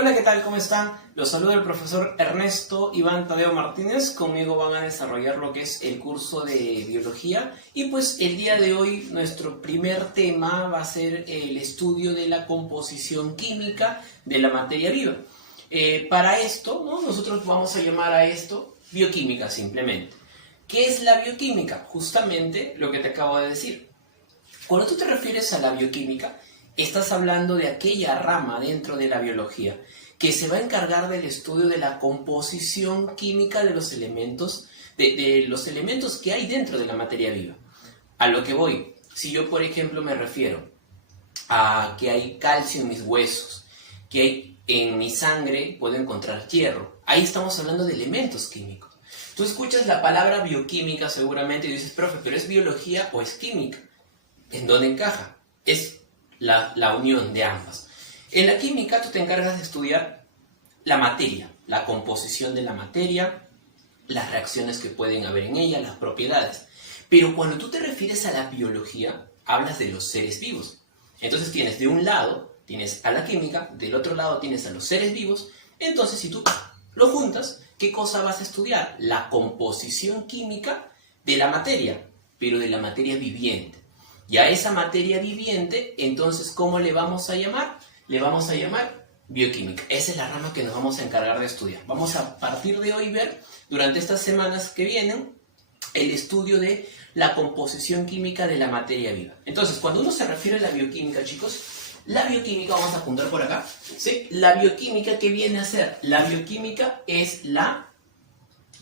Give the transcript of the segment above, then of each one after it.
Hola, ¿qué tal? ¿Cómo están? Los saluda el profesor Ernesto Iván Tadeo Martínez. Conmigo van a desarrollar lo que es el curso de biología. Y pues el día de hoy nuestro primer tema va a ser el estudio de la composición química de la materia viva. Para esto, ¿no? Nosotros vamos a llamar a esto bioquímica simplemente. ¿Qué es la bioquímica? Justamente lo que te acabo de decir. Cuando tú te refieres a la bioquímica, estás hablando de aquella rama dentro de la biología que se va a encargar del estudio de la composición química de los elementos, de los elementos que hay dentro de la materia viva. A lo que voy, si yo por ejemplo me refiero a que hay calcio en mis huesos, que hay en mi sangre, puedo encontrar hierro, ahí estamos hablando de elementos químicos. Tú escuchas la palabra bioquímica seguramente y dices, profe, ¿pero es biología o es química? ¿En dónde encaja? Es la unión de ambas. En la química tú te encargas de estudiar la materia, la composición de la materia, las reacciones que pueden haber en ella, las propiedades. Pero cuando tú te refieres a la biología, hablas de los seres vivos. Entonces tienes de un lado, tienes a la química, del otro lado tienes a los seres vivos. Entonces si tú lo juntas, ¿qué cosa vas a estudiar? La composición química de la materia, pero de la materia viviente. Y a esa materia viviente, entonces, ¿cómo le vamos a llamar? Le vamos a llamar bioquímica. Esa es la rama que nos vamos a encargar de estudiar. Vamos a partir de hoy ver, durante estas semanas que vienen, el estudio de la composición química de la materia viva. Entonces, cuando uno se refiere a la bioquímica, chicos, la bioquímica, vamos a apuntar por acá, ¿sí? La bioquímica, ¿qué viene a ser? La bioquímica es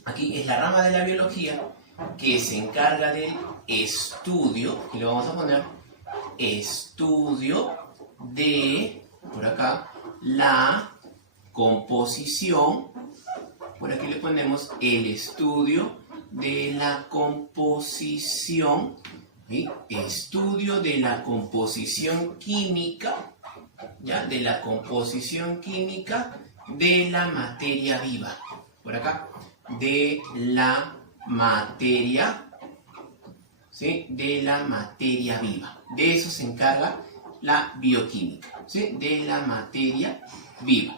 aquí es la rama de la biología que se encarga del estudio, y le vamos a poner estudio de, por acá, la composición, por aquí le ponemos el estudio de la composición, ¿sí? Estudio de la composición química, ¿ya? De la composición química de la materia viva, por acá, de la materia, ¿sí? De la materia viva. De eso se encarga la bioquímica, ¿sí? De la materia viva.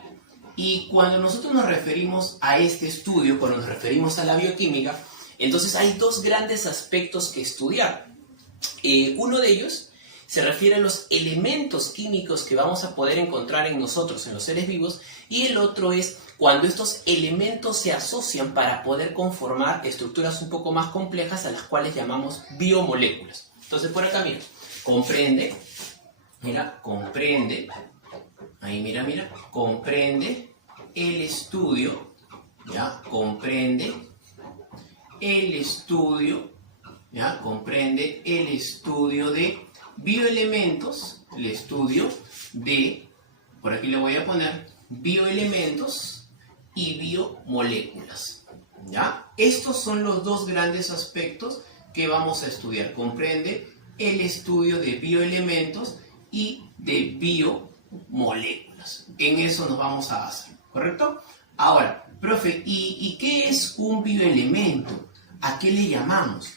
Y cuando nosotros nos referimos a este estudio, cuando nos referimos a la bioquímica, entonces hay dos grandes aspectos que estudiar. Uno de ellos se refiere a los elementos químicos que vamos a poder encontrar en nosotros, en los seres vivos, y el otro es cuando estos elementos se asocian para poder conformar estructuras un poco más complejas a las cuales llamamos biomoléculas. Entonces por acá, mira, comprende, ahí mira, comprende el estudio, ¿ya? Comprende el estudio de bioelementos, el estudio de, por aquí le voy a poner, bioelementos y biomoléculas, ¿ya? Estos son los dos grandes aspectos que vamos a estudiar. Comprende el estudio de bioelementos y de biomoléculas. En eso nos vamos a basar, ¿correcto? Ahora, profe, ¿y qué es un bioelemento? ¿A qué le llamamos?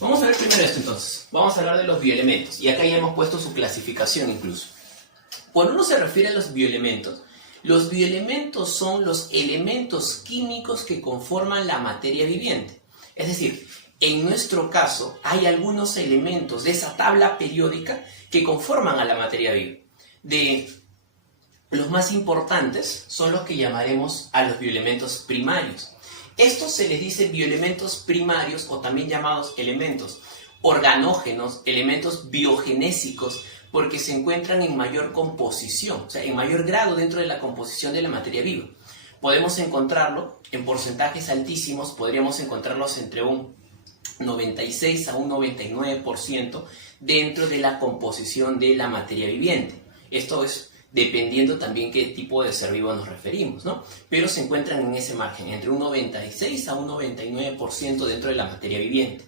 Vamos a ver primero esto entonces. Vamos a hablar de los bioelementos. Y acá ya hemos puesto su clasificación incluso. Cuando uno se refiere a los bioelementos son los elementos químicos que conforman la materia viviente. Es decir, en nuestro caso hay algunos elementos de esa tabla periódica que conforman a la materia viva. De los más importantes son los que llamaremos a los bioelementos primarios. Estos se les dice bioelementos primarios o también llamados elementos organógenos, elementos biogenésicos, porque se encuentran en mayor composición, o sea, en mayor grado dentro de la composición de la materia viva. Podemos encontrarlo en porcentajes altísimos, podríamos encontrarlos entre un 96 a un 99% dentro de la composición de la materia viviente. Esto es dependiendo también qué tipo de ser vivo nos referimos, ¿no? Pero se encuentran en ese margen, entre un 96 a un 99% dentro de la materia viviente.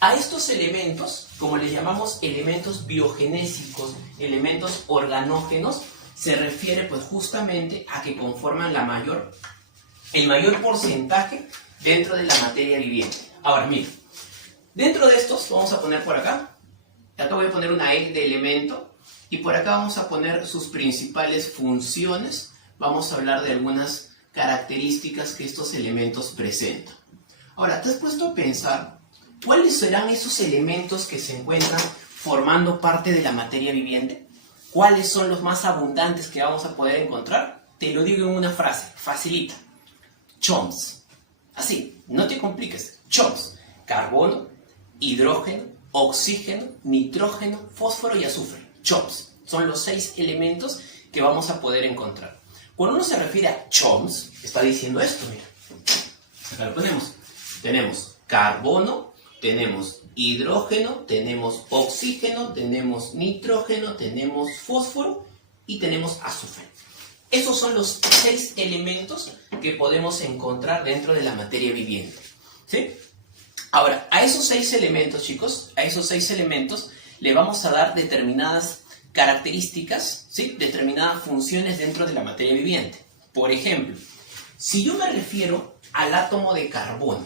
A estos elementos, como les llamamos elementos biogenésicos, elementos organógenos, se refiere pues justamente a que conforman el mayor porcentaje dentro de la materia viviente. Ahora, miren, dentro de estos, vamos a poner por acá voy a poner una E de elemento, y por acá vamos a poner sus principales funciones vamos a hablar de algunas características que estos elementos presentan. Ahora, ¿te has puesto a pensar cuáles serán esos elementos que se encuentran formando parte de la materia viviente? ¿Cuáles son los más abundantes que vamos a poder encontrar? Te lo digo en una frase, facilita. CHOMS. Así, no te compliques. CHOMS. Carbono, hidrógeno, oxígeno, nitrógeno, fósforo y azufre. CHOMS. Son los 6 elementos que vamos a poder encontrar. Cuando uno se refiere a CHOMS, está diciendo esto, mira. Acá lo ponemos. Tenemos carbono, tenemos hidrógeno, tenemos oxígeno, tenemos nitrógeno, tenemos fósforo y tenemos azufre. Esos son los 6 elementos que podemos encontrar dentro de la materia viviente. ¿Sí? Ahora, a esos 6 elementos, chicos, a esos 6 elementos le vamos a dar determinadas características, ¿sí? Determinadas funciones dentro de la materia viviente. Por ejemplo, si yo me refiero al átomo de carbono,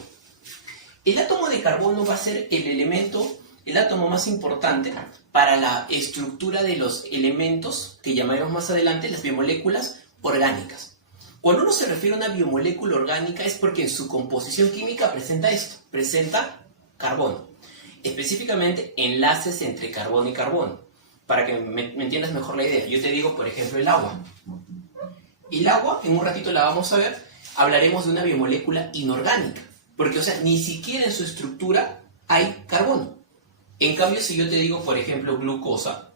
el átomo de carbono va a ser el elemento, el átomo más importante para la estructura de los elementos que llamaremos más adelante las biomoléculas orgánicas. Cuando uno se refiere a una biomolécula orgánica es porque en su composición química presenta esto, presenta carbono. Específicamente enlaces entre carbono y carbono. Para que me entiendas mejor la idea, yo te digo, por ejemplo, el agua. El agua, en un ratito la vamos a ver, hablaremos de una biomolécula inorgánica. Porque, o sea, ni siquiera en su estructura hay carbono. En cambio, si yo te digo, por ejemplo, glucosa,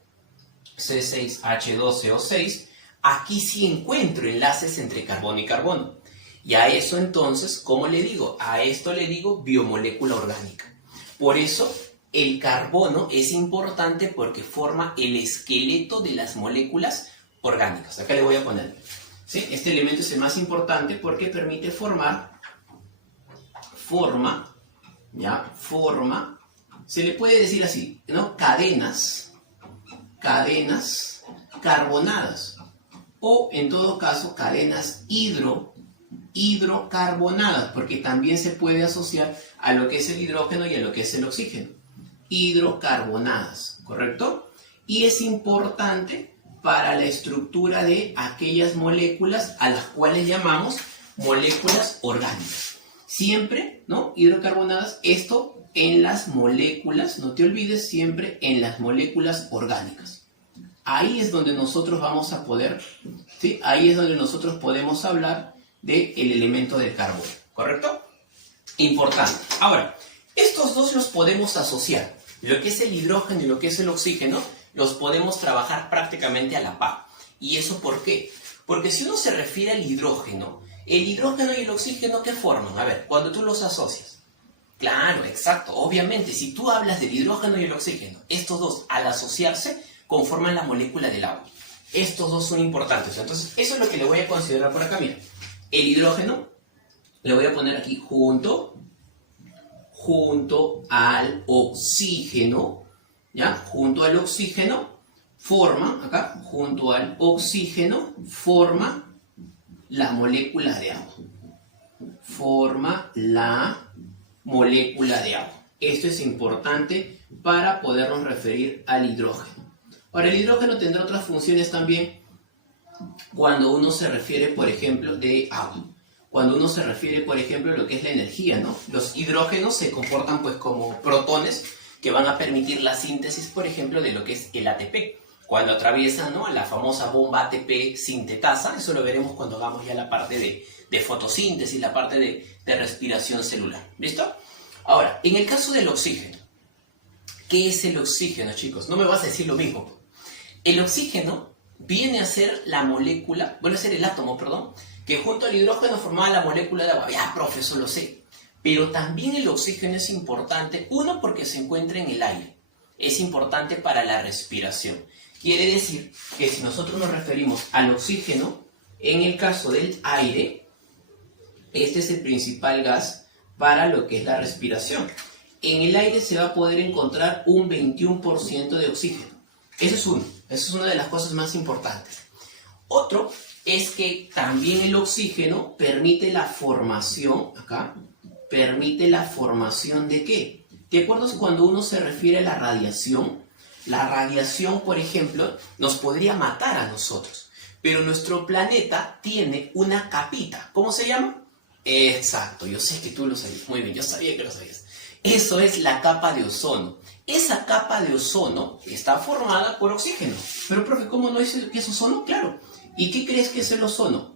C6H12O6, aquí sí encuentro enlaces entre carbono y carbono. Y a eso entonces, ¿cómo le digo? A esto le digo biomolécula orgánica. Por eso, el carbono es importante porque forma el esqueleto de las moléculas orgánicas. Acá le voy a poner. ¿Sí? Este elemento es el más importante porque permite forma, se le puede decir así, ¿no? Cadenas carbonadas. O, en todo caso, cadenas hidrocarbonadas, porque también se puede asociar a lo que es el hidrógeno y a lo que es el oxígeno. Hidrocarbonadas, ¿correcto? Y es importante para la estructura de aquellas moléculas a las cuales llamamos moléculas orgánicas. Siempre, ¿no? Hidrocarbonadas, esto en las moléculas, no te olvides, siempre en las moléculas orgánicas. Ahí es donde nosotros vamos a poder, ¿sí? Ahí es donde nosotros podemos hablar del elemento del carbono, ¿correcto? Importante. Ahora, estos dos los podemos asociar. Lo que es el hidrógeno y lo que es el oxígeno, los podemos trabajar prácticamente a la par. ¿Y eso por qué? Porque si uno se refiere al hidrógeno y el oxígeno, ¿qué forman? A ver, cuando tú los asocias. Claro, exacto. Obviamente, si tú hablas del hidrógeno y el oxígeno, estos dos, al asociarse, conforman la molécula del agua. Estos dos son importantes. Entonces, eso es lo que le voy a considerar por acá. Mira, el hidrógeno, le voy a poner aquí junto al oxígeno, ¿ya? Junto al oxígeno forma, acá, junto al oxígeno, forma la molécula de agua. Forma la molécula de agua. Esto es importante para podernos referir al hidrógeno. Ahora, el hidrógeno tendrá otras funciones también cuando uno se refiere, por ejemplo, de agua. Cuando uno se refiere, por ejemplo, a lo que es la energía, ¿no? Los hidrógenos se comportan pues como protones que van a permitir la síntesis, por ejemplo, de lo que es el ATP. Cuando atraviesan, ¿no?, la famosa bomba ATP sintetasa, eso lo veremos cuando hagamos ya la parte de fotosíntesis, la parte de respiración celular. ¿Listo? Ahora, en el caso del oxígeno, ¿qué es el oxígeno, chicos? No me vas a decir lo mismo. El oxígeno viene a ser la molécula, bueno, a ser el átomo, perdón, que junto al hidrógeno formaba la molécula de agua. Ya, profe, eso lo sé. Pero también el oxígeno es importante, uno, porque se encuentra en el aire. Es importante para la respiración. Quiere decir que si nosotros nos referimos al oxígeno, en el caso del aire, este es el principal gas para lo que es la respiración. En el aire se va a poder encontrar un 21% de oxígeno. Eso es uno. Eso es una de las cosas más importantes. Otro es que también el oxígeno permite la formación, acá, permite la formación ¿de qué? ¿Te acuerdas cuando uno se refiere a la radiación? La radiación, por ejemplo, nos podría matar a nosotros. Pero nuestro planeta tiene una capita. ¿Cómo se llama? Exacto, yo sé que tú lo sabías. Muy bien, yo sabía que lo sabías. Eso es la capa de ozono. Esa capa de ozono está formada por oxígeno. Pero, profe, ¿cómo no es que es ozono? Claro. ¿Y qué crees que es el ozono?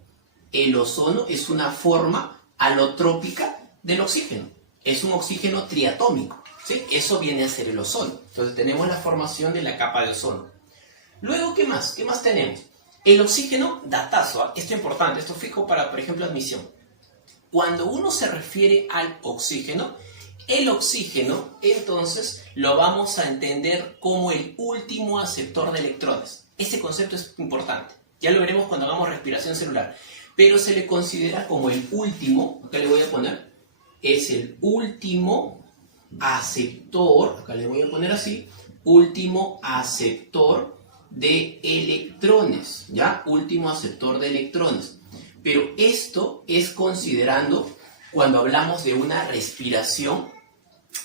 El ozono es una forma alotrópica del oxígeno. Es un oxígeno triatómico, ¿sí? Eso viene a ser el ozono. Entonces tenemos la formación de la capa de ozono. Luego, ¿qué más? ¿Qué más tenemos? El oxígeno, datazo, ¿eh? Esto es importante, esto fijo para, por ejemplo, admisión. Cuando uno se refiere al oxígeno, el oxígeno, entonces, lo vamos a entender como el último aceptor de electrones. Ese concepto es importante. Ya lo veremos cuando hagamos respiración celular. Pero se le considera como el último, acá le voy a poner, es el último aceptor, acá le voy a poner así, último aceptor de electrones, ¿ya? Último aceptor de electrones. Pero esto es considerando cuando hablamos de una respiración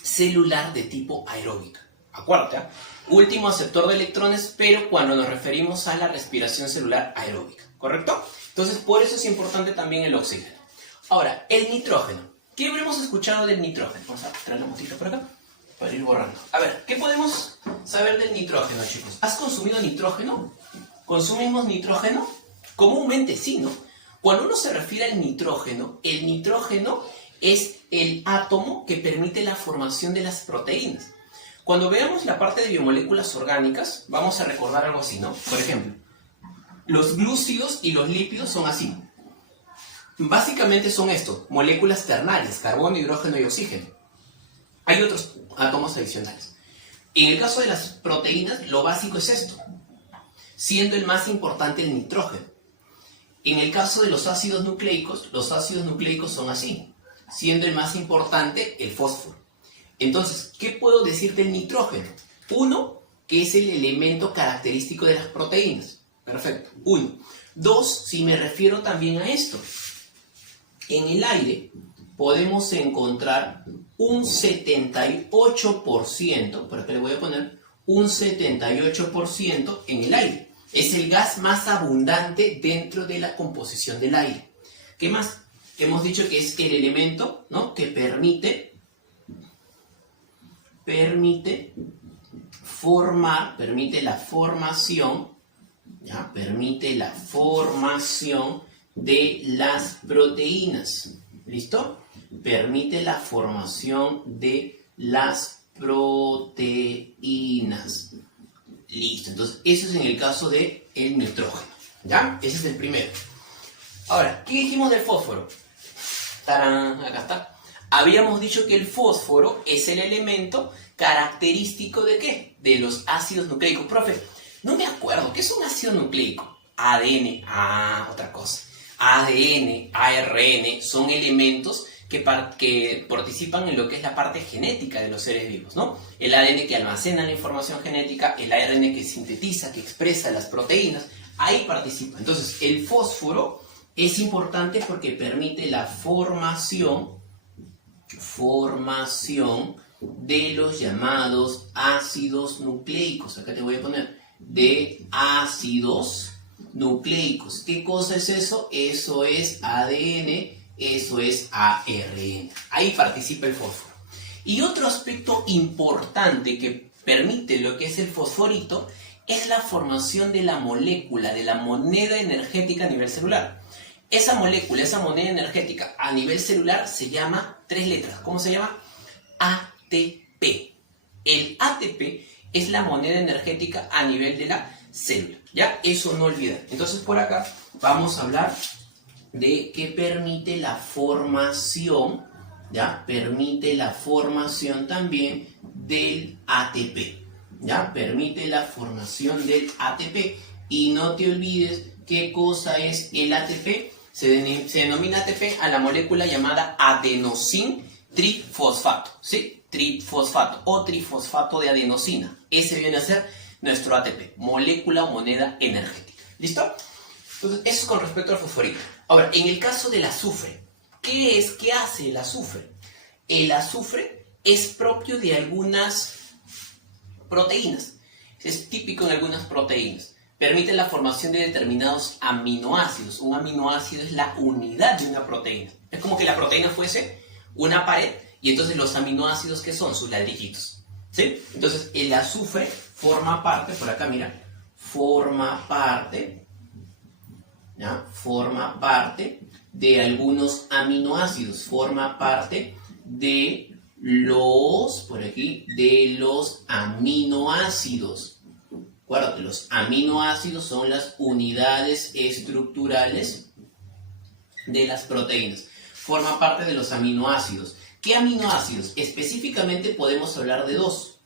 celular de tipo aeróbica. Acuérdate, ¿eh? Último aceptor de electrones, pero cuando nos referimos a la respiración celular aeróbica, ¿correcto? Entonces, por eso es importante también el oxígeno. Ahora, el nitrógeno. ¿Qué habremos escuchado del nitrógeno? Vamos a traer la motita por acá para ir borrando. A ver, ¿qué podemos saber del nitrógeno, chicos? ¿Has consumido nitrógeno? ¿Consumimos nitrógeno? Comúnmente sí, ¿no? Cuando uno se refiere al nitrógeno, el nitrógeno es el átomo que permite la formación de las proteínas. Cuando veamos la parte de biomoléculas orgánicas, vamos a recordar algo así, ¿no? Por ejemplo, los glúcidos y los lípidos son así. Básicamente son estos, moléculas ternarias, carbono, hidrógeno y oxígeno. Hay otros átomos adicionales. En el caso de las proteínas, lo básico es esto, siendo el más importante el nitrógeno. En el caso de los ácidos nucleicos son así, siendo el más importante el fósforo. Entonces, ¿qué puedo decir del nitrógeno? Uno, que es el elemento característico de las proteínas. Perfecto, uno. Dos, si me refiero también a esto. En el aire podemos encontrar un 78%, por acá le voy a poner, un 78% en el aire. Es el gas más abundante dentro de la composición del aire. ¿Qué más? Hemos dicho que es el elemento, ¿no?, que permite la formación, ¿ya? Permite la formación de las proteínas. ¿Listo? Permite la formación de las proteínas. Listo, entonces eso es en el caso del nitrógeno, ¿ya? Ese es el primero. Ahora, ¿qué dijimos del fósforo? ¡Tarán! Acá está. Habíamos dicho que el fósforo es el elemento característico ¿de qué? De los ácidos nucleicos. Profe, no me acuerdo, ¿qué es un ácido nucleico? ADN, otra cosa. ADN, ARN son elementos que participan en lo que es la parte genética de los seres vivos, ¿no? El ADN que almacena la información genética, el ARN que sintetiza, que expresa las proteínas, ahí participa. Entonces, el fósforo es importante porque permite la formación de los llamados ácidos nucleicos. Acá te voy a poner de ácidos nucleicos. ¿Qué cosa es eso? Eso es ADN, eso es ARN. Ahí participa el fósforo. Y otro aspecto importante que permite lo que es el fosforito es la formación de la molécula, de la moneda energética a nivel celular. Esa molécula, esa moneda energética a nivel celular se llama, 3 letras, ¿cómo se llama? ATP. El ATP es la moneda energética a nivel de la célula. ¿Ya? Eso no olvidar. Entonces por acá vamos a hablar de que permite la formación, ¿ya? Permite la formación también del ATP. ¿Ya? Permite la formación del ATP. Y no te olvides qué cosa es el ATP. Se denomina ATP a la molécula llamada adenosín trifosfato, ¿sí? Trifosfato o trifosfato de adenosina. Ese viene a ser nuestro ATP, molécula o moneda energética. ¿Listo? Entonces, eso es con respecto al fosforito. Ahora, en el caso del azufre, ¿qué hace el azufre? El azufre es propio de algunas proteínas. Es típico en algunas proteínas. permiten la formación de determinados aminoácidos. Un aminoácido es la unidad de una proteína. Es como que la proteína fuese una pared y entonces los aminoácidos, ¿qué son? Sus ladrillitos, ¿sí? Entonces el azufre forma parte, por acá mira, forma parte, ¿ya? Forma parte de algunos aminoácidos, forma parte de los, por aquí, de los aminoácidos. Acuérdate, los aminoácidos son las unidades estructurales de las proteínas. Forma parte de los aminoácidos. ¿Qué aminoácidos? Específicamente podemos hablar de dos.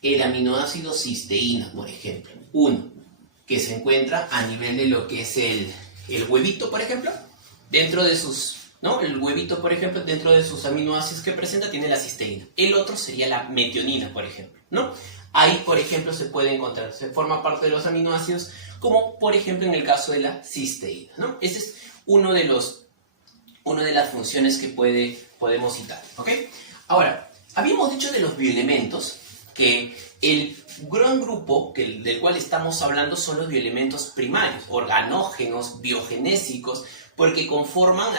El aminoácido cisteína, por ejemplo. Uno, que se encuentra a nivel de lo que es el huevito, por ejemplo. Dentro de sus, ¿no? El huevito, por ejemplo, dentro de sus aminoácidos que presenta, tiene la cisteína. El otro sería la metionina, por ejemplo, ¿no? Ahí, por ejemplo, se puede encontrar, se forma parte de los aminoácidos, como por ejemplo en el caso de la cisteína, ¿no? Ese es una de las funciones que podemos citar, ¿ok? Ahora, habíamos dicho de los bioelementos que el gran grupo del cual estamos hablando son los bioelementos primarios, organógenos, biogenésicos, porque conforman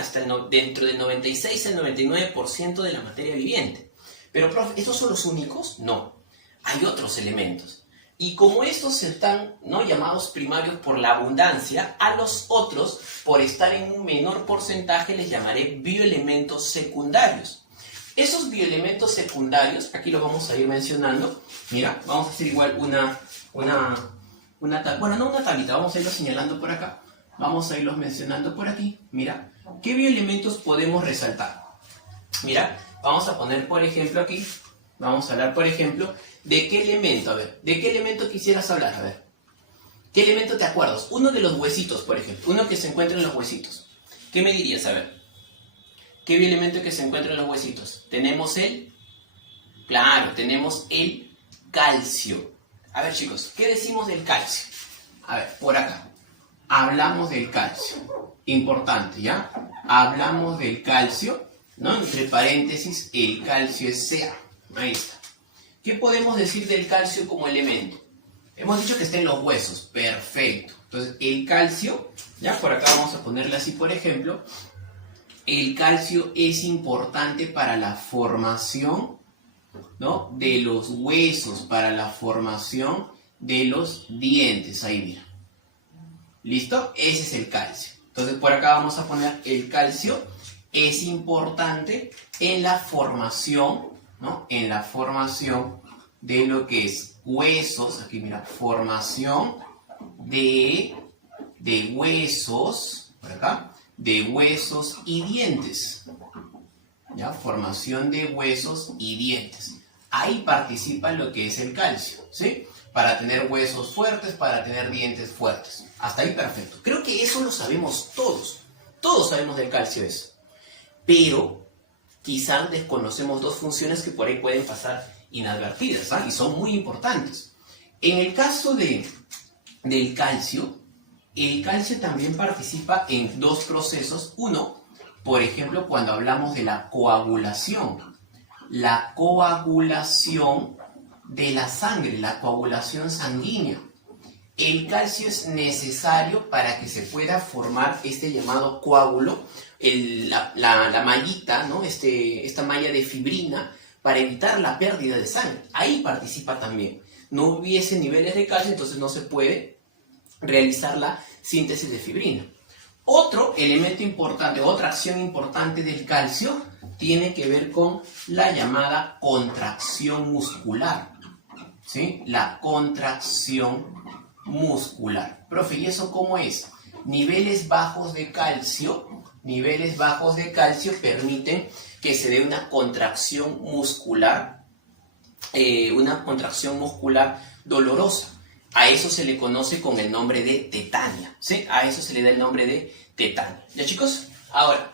dentro del 96 al 99% de la materia viviente. Pero, profe, ¿estos son los únicos? No. Hay otros elementos. Y como estos están, ¿no?, llamados primarios por la abundancia, a los otros, por estar en un menor porcentaje, les llamaré bioelementos secundarios. Esos bioelementos secundarios, aquí los vamos a ir mencionando. Mira, vamos a hacer igual una tablita, vamos a irlos señalando por acá. Vamos a irlos mencionando por aquí. Mira, ¿qué bioelementos podemos resaltar? Mira, vamos a poner, por ejemplo, aquí, vamos a hablar, por ejemplo, ¿de qué elemento? A ver, ¿de qué elemento quisieras hablar? A ver, ¿qué elemento te acuerdas? Uno de los huesitos, por ejemplo, uno que se encuentra en los huesitos. ¿Qué me dirías? A ver, ¿qué bioelemento que se encuentra en los huesitos? Tenemos tenemos el calcio. A ver, chicos, ¿qué decimos del calcio? A ver, por acá. Hablamos del calcio. Importante, ¿ya? Hablamos del calcio, ¿no? Entre paréntesis, el calcio es Ca. Ahí está. ¿Qué podemos decir del calcio como elemento? Hemos dicho que está en los huesos. Perfecto. Entonces, el calcio, ya por acá vamos a ponerle así, por ejemplo. El calcio es importante para la formación, ¿no?, de los huesos, para la formación de los dientes. Ahí mira. ¿Listo? Ese es el calcio. Entonces, por acá vamos a poner el calcio es importante en la formación, ¿no?, en la formación de lo que es huesos. Aquí mira, formación de huesos, por acá, de huesos y dientes. ¿Ya? Formación de huesos y dientes. Ahí participa lo que es el calcio, ¿sí? Para tener huesos fuertes, para tener dientes fuertes. Hasta ahí perfecto. Creo que eso lo sabemos todos. Todos sabemos del calcio eso. Pero quizás desconocemos dos funciones que por ahí pueden pasar inadvertidas, ¿ah? Y son muy importantes. En el caso del calcio, el calcio también participa en dos procesos. Uno, por ejemplo, cuando hablamos de la coagulación. La coagulación de la sangre, la coagulación sanguínea. El calcio es necesario para que se pueda formar este llamado coágulo, la mallita, ¿no? Esta malla de fibrina, para evitar la pérdida de sangre. Ahí participa también. No hubiese niveles de calcio, entonces no se puede realizar la síntesis de fibrina. Otro elemento importante, otra acción importante del calcio, tiene que ver con la llamada contracción muscular. ¿Sí? La contracción muscular. Profe, ¿y eso cómo es? Niveles bajos de calcio permiten que se dé una contracción muscular dolorosa. A eso se le conoce con el nombre de tetania, ¿sí? A eso se le da el nombre de tetania. ¿Ya, chicos? Ahora,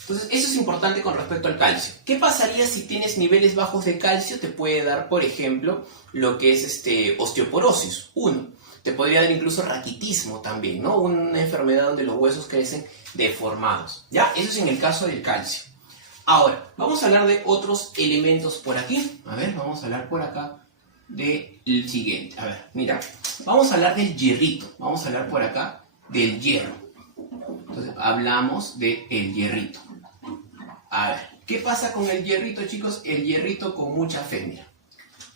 entonces eso es importante con respecto al calcio. ¿Qué pasaría si tienes niveles bajos de calcio? Te puede dar, por ejemplo, lo que es osteoporosis. Te podría dar incluso raquitismo también, ¿no? Una enfermedad donde los huesos crecen deformados. ¿Ya? Eso es en el caso del calcio. Ahora, vamos a hablar de otros elementos por aquí. A ver, vamos a hablar por acá del siguiente. A ver, mira, vamos a hablar del hierrito. Vamos a hablar por acá del hierro. Entonces, hablamos del hierrito. A ver, ¿qué pasa con el hierrito, chicos? El hierrito con mucha fe, mira.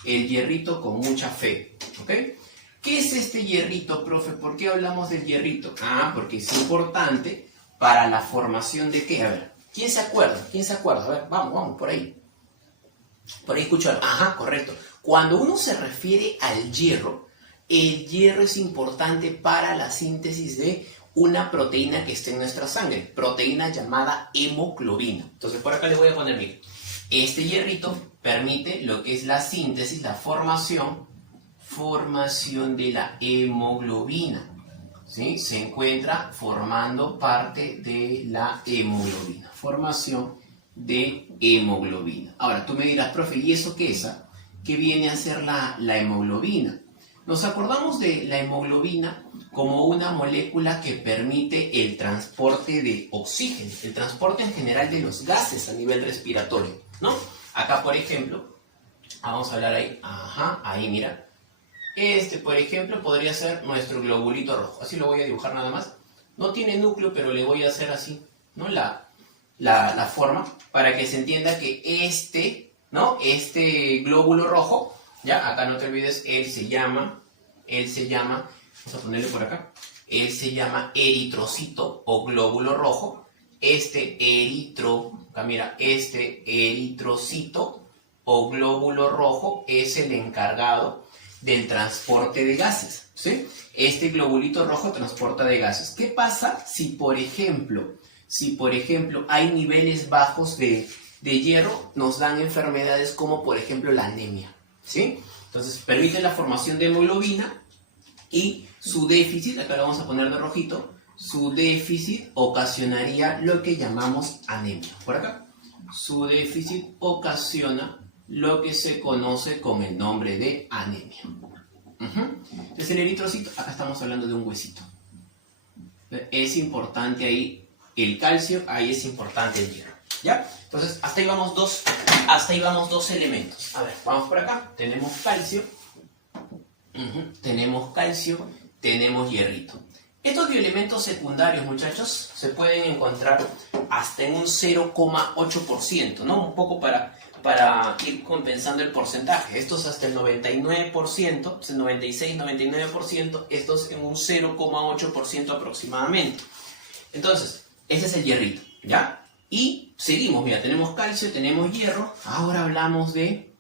El hierrito con mucha fe, ¿ok? ¿Qué es este hierrito, profe? ¿Por qué hablamos del hierrito? Ah, porque es importante para la formación de ¿qué? A ver, ¿quién se acuerda? ¿Quién se acuerda? A ver, vamos, por ahí. Por ahí escucharon. Ajá, correcto. Cuando uno se refiere al hierro, el hierro es importante para la síntesis de una proteína que está en nuestra sangre, proteína llamada hemoglobina. Entonces, por acá le voy a poner, mire, este hierrito permite lo que es la síntesis, la formación de la hemoglobina. ¿Sí? Se encuentra formando parte de la hemoglobina. Formación de hemoglobina. Ahora, tú me dirás, profe, ¿y eso qué es? ¿Qué viene a ser la hemoglobina? Nos acordamos de la hemoglobina como una molécula que permite el transporte de oxígeno, el transporte en general de los gases a nivel respiratorio, ¿no? Acá, por ejemplo, vamos a hablar ahí, ajá, ahí mira. Este, por ejemplo, podría ser nuestro globulito rojo. Así lo voy a dibujar nada más. No tiene núcleo, pero le voy a hacer así, ¿no? La forma para que se entienda que ¿no? Este glóbulo rojo, ya, acá no te olvides, él se llama, vamos a ponerle por acá, él se llama eritrocito o glóbulo rojo. Acá mira, este eritrocito o glóbulo rojo es el encargado del transporte de gases, ¿sí? Este globulito rojo transporta de gases. ¿Qué pasa si, por ejemplo, hay niveles bajos de hierro? Nos dan enfermedades como, por ejemplo, la anemia, ¿sí? Entonces, permite la formación de hemoglobina y su déficit, acá lo vamos a poner de rojito, su déficit ocasionaría lo que llamamos anemia. Por acá, su déficit ocasiona lo que se conoce con el nombre de anemia. Entonces el eritrocito, acá estamos hablando de un huesito. Es importante ahí el calcio, ahí es importante el hierro, ¿ya? Entonces hasta ahí vamos dos elementos. A ver, vamos por acá, tenemos calcio, tenemos hierrito. Estos bioelementos secundarios, muchachos, se pueden encontrar hasta en un 0,8%, ¿no? Un poco para ir compensando el porcentaje. Estos hasta el 99%, el 96, 99%, estos en un 0,8% aproximadamente. Entonces, ese es el hierrito, ¿ya? Y seguimos, mira, tenemos calcio, tenemos hierro. Ahora hablamos de,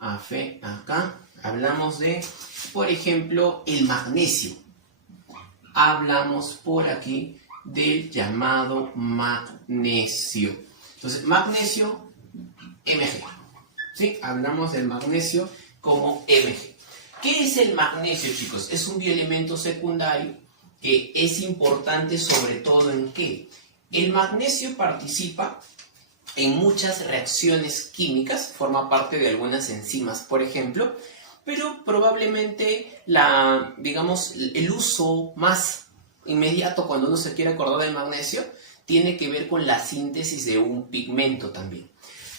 hablamos de, por ejemplo, el magnesio. Hablamos por aquí del llamado magnesio. Entonces, magnesio, Mg. ¿Sí? Hablamos del magnesio como Mg. ¿Qué es el magnesio, chicos? Es un bioelemento secundario que es importante sobre todo en ¿qué? El magnesio participa en muchas reacciones químicas, forma parte de algunas enzimas, por ejemplo, pero probablemente el uso más inmediato cuando uno se quiere acordar del magnesio tiene que ver con la síntesis de un pigmento también.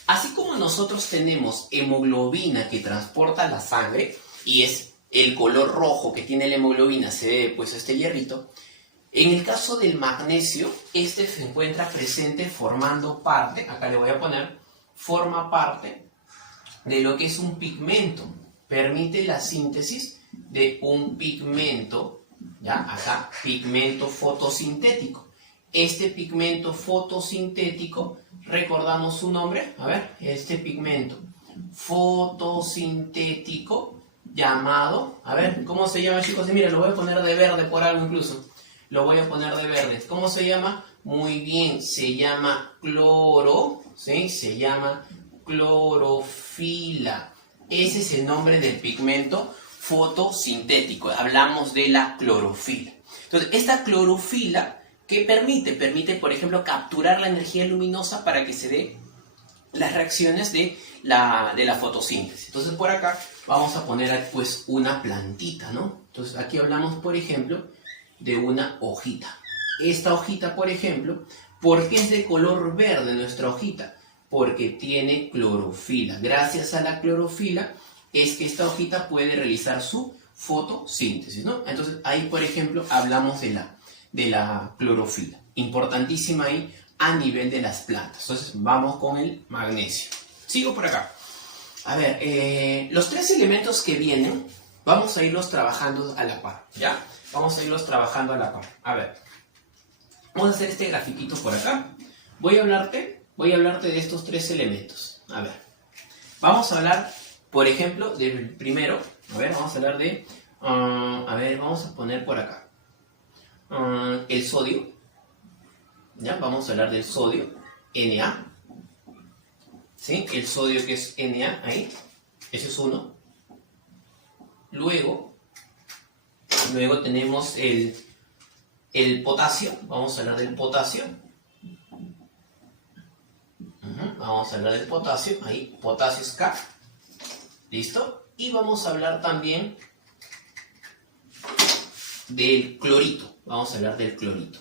Así como nosotros tenemos hemoglobina que transporta la sangre y es el color rojo que tiene la hemoglobina, se ve pues este hierrito, en el caso del magnesio, este se encuentra presente formando parte, acá le voy a poner, forma parte de lo que es un pigmento, permite la síntesis de un pigmento, ya acá, pigmento fotosintético. Este pigmento fotosintético, recordamos su nombre, a ver, este pigmento fotosintético llamado, a ver, ¿cómo se llama, chicos? Mira, lo voy a poner de verde por algo incluso, lo voy a poner de verde. ¿Cómo se llama? Muy bien, se llama ¿sí? Se llama clorofila. Ese es el nombre del pigmento fotosintético, hablamos de la clorofila. Entonces, esta clorofila, ¿qué permite? Permite, por ejemplo, capturar la energía luminosa para que se dé las reacciones de la fotosíntesis. Entonces, por acá vamos a poner pues una plantita, ¿no? Entonces, aquí hablamos, por ejemplo, de una hojita. Esta hojita, por ejemplo, ¿por qué es de color verde nuestra hojita? Porque tiene clorofila. Gracias a la clorofila, es que esta hojita puede realizar su fotosíntesis, ¿no? Entonces ahí, por ejemplo, hablamos de la clorofila, importantísima ahí a nivel de las plantas. Entonces vamos con el magnesio. Sigo por acá. A ver, los tres elementos que vienen, vamos a irlos trabajando a la par, ¿ya? Vamos a irlos trabajando a la par. A ver, vamos a hacer este grafiquito por acá. Voy a hablarte de estos tres elementos. A ver, vamos a hablar, por ejemplo, del primero. A ver, vamos a hablar de... a ver, vamos a poner por acá. El sodio. ¿Ya? Vamos a hablar del sodio. Na. ¿Sí? El sodio que es Na, ahí. Ese es uno. Luego tenemos el potasio. Vamos a hablar del potasio. Vamos a hablar del potasio. Ahí, potasio es K. ¿Listo? Y vamos a hablar también del clorito. Vamos a hablar del clorito.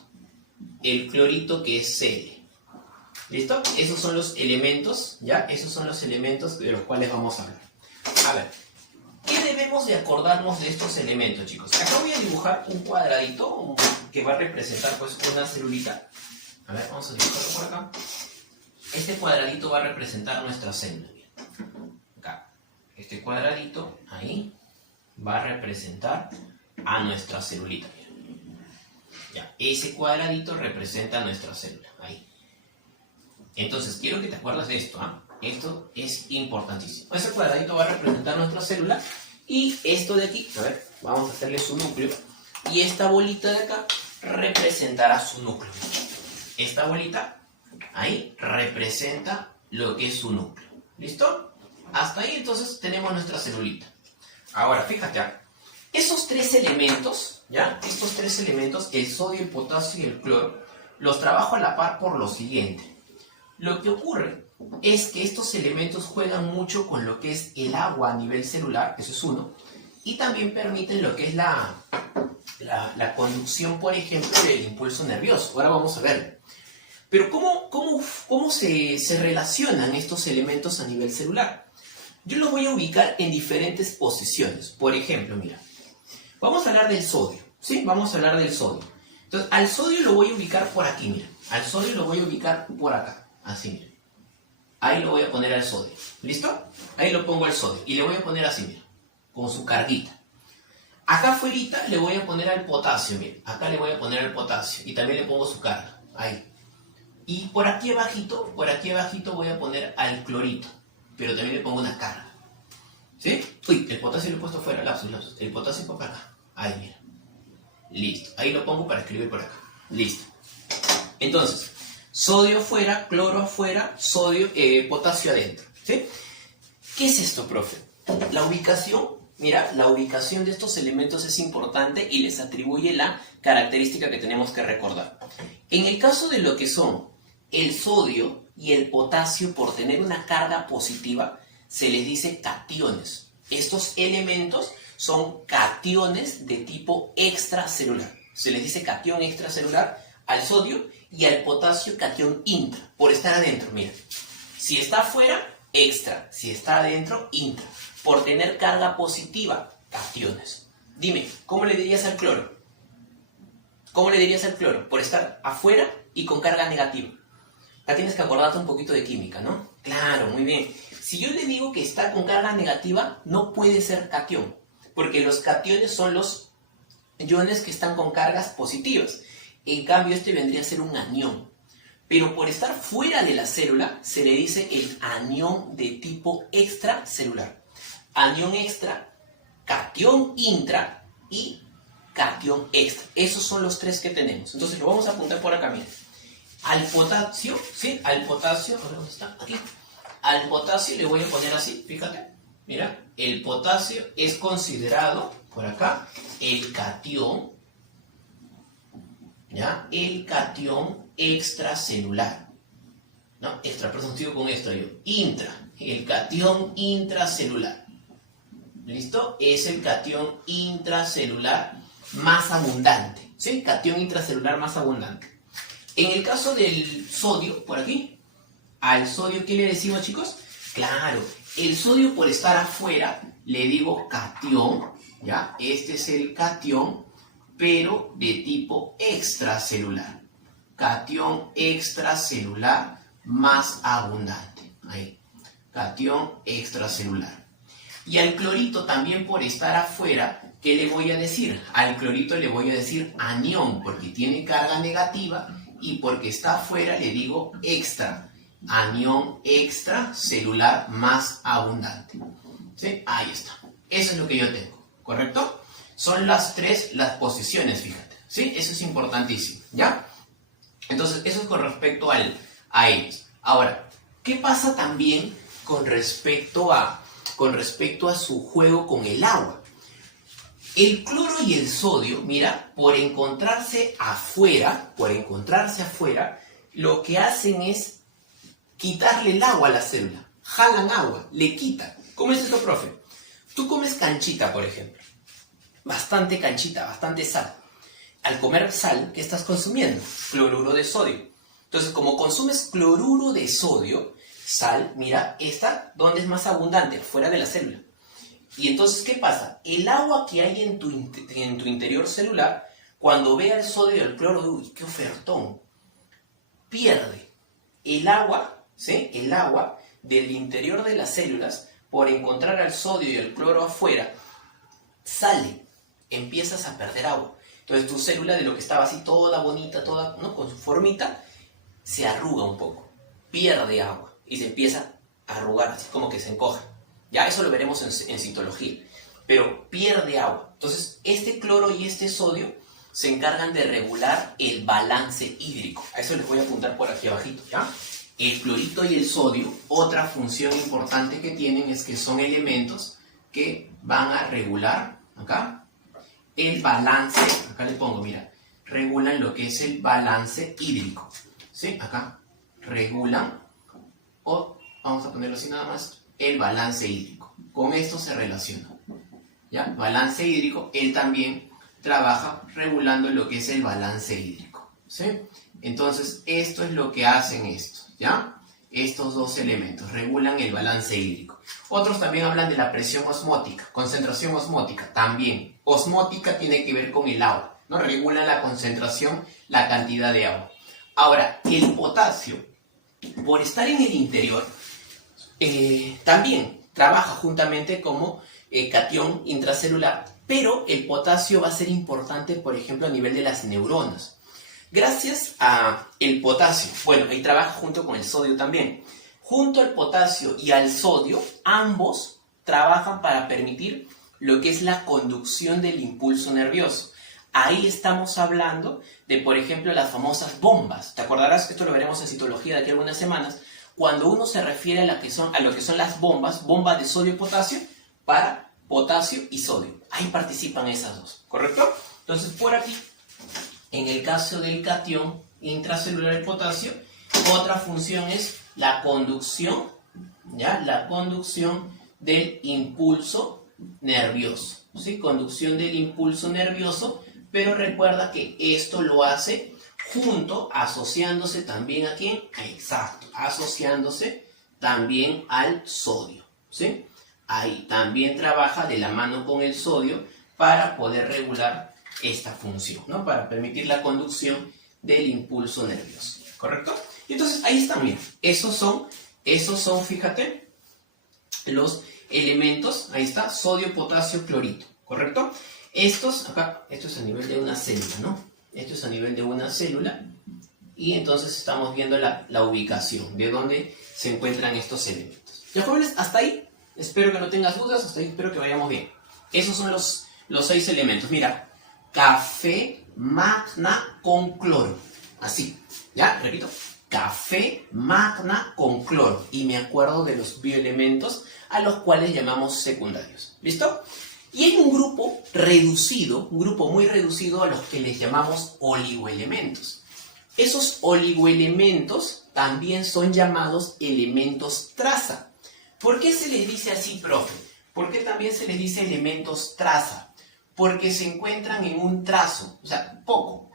El clorito que es Cl. ¿Listo? Esos son los elementos, ¿ya? Esos son los elementos de los cuales vamos a hablar. A ver, ¿qué debemos de acordarnos de estos elementos, chicos? Acá voy a dibujar un cuadradito que va a representar, pues, una celulita. A ver, vamos a dibujarlo por acá. Este cuadradito va a representar nuestra célula. Acá. Este cuadradito, ahí, va a representar a nuestra celulita. Ya, ese cuadradito representa a nuestra célula, ahí. Entonces, quiero que te acuerdes de esto, ¿ah? Esto es importantísimo. Ese cuadradito va a representar nuestra célula y esto de aquí, a ver, vamos a hacerle su núcleo. Y esta bolita de acá representará su núcleo. Esta bolita, ahí, representa lo que es su núcleo. ¿Listo? Hasta ahí, entonces, tenemos nuestra celulita. Ahora, fíjate, esos tres elementos, ¿ya? Estos tres elementos, el sodio, el potasio y el cloro, los trabajo a la par por lo siguiente. Lo que ocurre es que estos elementos juegan mucho con lo que es el agua a nivel celular, eso es uno, y también permiten lo que es la conducción, por ejemplo, del impulso nervioso. Ahora vamos a verlo. Pero ¿cómo se relacionan estos elementos a nivel celular? Yo los voy a ubicar en diferentes posiciones. Por ejemplo, mira, vamos a hablar del sodio, ¿sí? Vamos a hablar del sodio. Entonces, al sodio lo voy a ubicar por aquí, mira. Al sodio lo voy a ubicar por acá. Así, mira. Ahí lo voy a poner al sodio. ¿Listo? Ahí lo pongo al sodio. Y le voy a poner así, mira. Con su carguita. Acá afuera le voy a poner al potasio, mira. Acá le voy a poner al potasio. Y también le pongo su carga. Ahí. Y por aquí abajito voy a poner al clorito. Pero también le pongo una carga. ¿Sí? Uy, el potasio lo he puesto fuera. Lapsus. El potasio para acá. Ahí, mira. Listo. Ahí lo pongo para escribir por acá. Listo. Entonces, sodio afuera, cloro afuera, sodio, potasio adentro. ¿Sí? ¿Qué es esto, profe? La ubicación, mira, la ubicación de estos elementos es importante y les atribuye la característica que tenemos que recordar. En el caso de lo que son el sodio y el potasio, por tener una carga positiva, se les dice cationes. Estos elementos son cationes de tipo extracelular. Se les dice catión extracelular al sodio y al potasio catión intra, por estar adentro, mira. Si está afuera, extra. Si está adentro, intra. Por tener carga positiva, cationes. Dime, ¿cómo le dirías al cloro? ¿Cómo le dirías al cloro? Por estar afuera y con carga negativa. Ya tienes que acordarte un poquito de química, ¿no? Claro, muy bien. Si yo le digo que está con carga negativa, no puede ser catión, porque los cationes son los iones que están con cargas positivas. En cambio, este vendría a ser un anión. Pero por estar fuera de la célula, se le dice el anión de tipo extracelular. Anión extra, catión intra y catión extra. Esos son los tres que tenemos. Entonces lo vamos a apuntar por acá, mira. Al potasio, ¿sí? Al potasio, a ver dónde está, aquí. Al potasio le voy a poner así, fíjate. Mira, el potasio es considerado, por acá, el catión, ¿ya? El catión extracelular. No, extra, perdón, sigo con esto yo. Intra, el catión intracelular. ¿Listo? Es el catión intracelular más abundante. ¿Sí? Catión intracelular más abundante. En el caso del sodio, por aquí, al sodio, ¿qué le decimos, chicos? Claro, El sodio, por estar afuera, le digo catión, ¿ya? Este es el catión, pero de tipo extracelular. Catión extracelular más abundante. Ahí. Catión extracelular. Y al clorito también, por estar afuera, ¿qué le voy a decir? Al clorito le voy a decir anión, porque tiene carga negativa, y porque está afuera le digo extra. Anión extracelular más abundante. ¿Sí? Ahí está. Eso es lo que yo tengo. ¿Correcto? Son las posiciones, fíjate. ¿Sí? Eso es importantísimo. ¿Ya? Entonces, eso es con respecto a ellos. Ahora, ¿qué pasa también con respecto a su juego con el agua? El cloro y el sodio, mira, por encontrarse afuera, lo que hacen es quitarle el agua a la célula. Jalan agua, le quitan. ¿Cómo es esto, profe? Tú comes canchita, por ejemplo. Bastante canchita, bastante sal. Al comer sal, ¿qué estás consumiendo? Cloruro de sodio. Entonces, como consumes cloruro de sodio, sal, mira, esta, ¿dónde es más abundante? Fuera de la célula. Y entonces, ¿qué pasa? El agua que hay en tu interior celular, cuando vea el sodio y el cloro, uy, qué ofertón, pierde el agua, ¿sí? El agua del interior de las células, por encontrar al sodio y el cloro afuera, sale, empiezas a perder agua. Entonces tu célula, de lo que estaba así toda bonita, toda, ¿no?, con su formita, se arruga un poco, pierde agua y se empieza a arrugar, así como que se encoge. Ya eso lo veremos en citología, pero pierde agua. Entonces este cloro y este sodio se encargan de regular el balance hídrico. A eso les voy a apuntar por aquí abajito, ¿ya? El clorito y el sodio, otra función importante que tienen es que son elementos que van a regular, acá, el balance, acá le pongo, mira, regulan lo que es el balance hídrico, ¿sí? Acá, regulan, o vamos a ponerlo así nada más, el balance hídrico. Con esto se relaciona, ¿ya? Balance hídrico, él también trabaja regulando lo que es el balance hídrico, ¿sí? Entonces, esto es lo que hacen estos, ¿ya? Estos dos elementos regulan el balance hídrico. Otros también hablan de la presión osmótica, concentración osmótica, también. Osmótica tiene que ver con el agua, ¿no? Regula la concentración, la cantidad de agua. Ahora, el potasio, por estar en el interior, también trabaja juntamente como catión intracelular, pero el potasio va a ser importante, por ejemplo, a nivel de las neuronas. Gracias al potasio, bueno, ahí trabaja junto con el sodio también. Junto al potasio y al sodio, ambos trabajan para permitir lo que es la conducción del impulso nervioso. Ahí estamos hablando de, por ejemplo, las famosas bombas. ¿Te acordarás? Esto lo veremos en citología de aquí a algunas semanas. Cuando uno se refiere a lo que son las bombas, bombas de sodio y potasio, para potasio y sodio. Ahí participan esas dos, ¿correcto? Entonces, por aquí, en el caso del catión intracelular del potasio, otra función es la conducción, ¿ya? La conducción del impulso nervioso, ¿sí? Conducción del impulso nervioso, pero recuerda que esto lo hace junto, asociándose también a ¿quién? Exacto, asociándose también al sodio, ¿sí? Ahí también trabaja de la mano con el sodio para poder regular esta función, ¿no? Para permitir la conducción del impulso nervioso, ¿correcto? Y entonces ahí están, mira, esos son, fíjate, los elementos, ahí está, sodio, potasio, clorito, ¿correcto? Estos, acá, esto es a nivel de una célula, ¿no? Esto es a nivel de una célula, y entonces estamos viendo la ubicación, de dónde se encuentran estos elementos. Ya, jóvenes, hasta ahí, espero que no tengas dudas, hasta ahí espero que vayamos bien. Esos son los 6 elementos, mira, café, magna con cloro, así, ¿ya? Repito, café, magna con cloro, y me acuerdo de los bioelementos a los cuales llamamos secundarios, ¿listo? Y hay un grupo reducido, un grupo muy reducido a los que les llamamos oligoelementos. Esos oligoelementos también son llamados elementos traza. ¿Por qué se les dice así, profe? ¿Por qué también se les dice elementos traza? Porque se encuentran en un trazo, o sea, poco,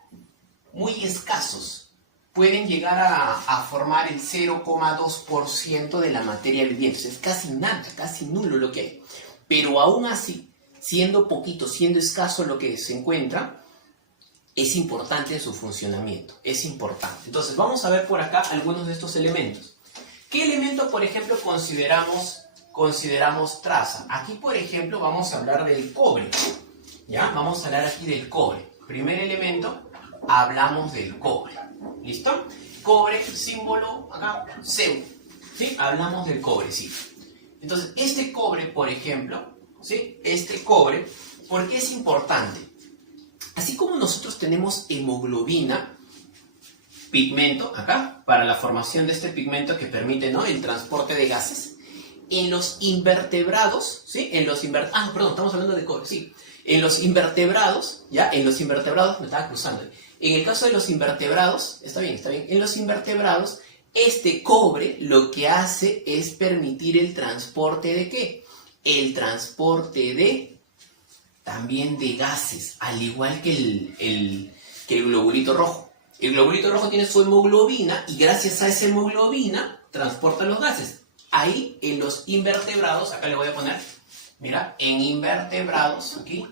muy escasos, pueden llegar a formar el 0,2% de la materia viviente. O sea, es casi nada, casi nulo lo que hay. Pero aún así, siendo poquito, siendo escaso lo que se encuentra, es importante en su funcionamiento. Es importante. Entonces, vamos a ver por acá algunos de estos elementos. ¿Qué elemento, por ejemplo, consideramos traza? Aquí, por ejemplo, vamos a hablar del cobre. ¿Ya? Vamos a hablar aquí del cobre. Primer elemento, hablamos del cobre. ¿Listo? Cobre, símbolo, acá, Cu. ¿Sí? Hablamos del cobre, sí. Entonces, este cobre, por ejemplo, ¿sí? Este cobre, ¿por qué es importante? Así como nosotros tenemos hemoglobina, pigmento, acá, para la formación de este pigmento que permite, ¿no?, el transporte de gases, en los invertebrados, ¿sí? Perdón, estamos hablando de cobre, sí. En los invertebrados, ¿ya? En los invertebrados, me estaba cruzando. En el caso de los invertebrados, está bien. En los invertebrados, este cobre lo que hace es permitir el transporte ¿de qué? El transporte también de gases, al igual que el globulito rojo. El globulito rojo tiene su hemoglobina y gracias a esa hemoglobina transporta los gases. Ahí en los invertebrados, acá le voy a poner, mira, en invertebrados, aquí,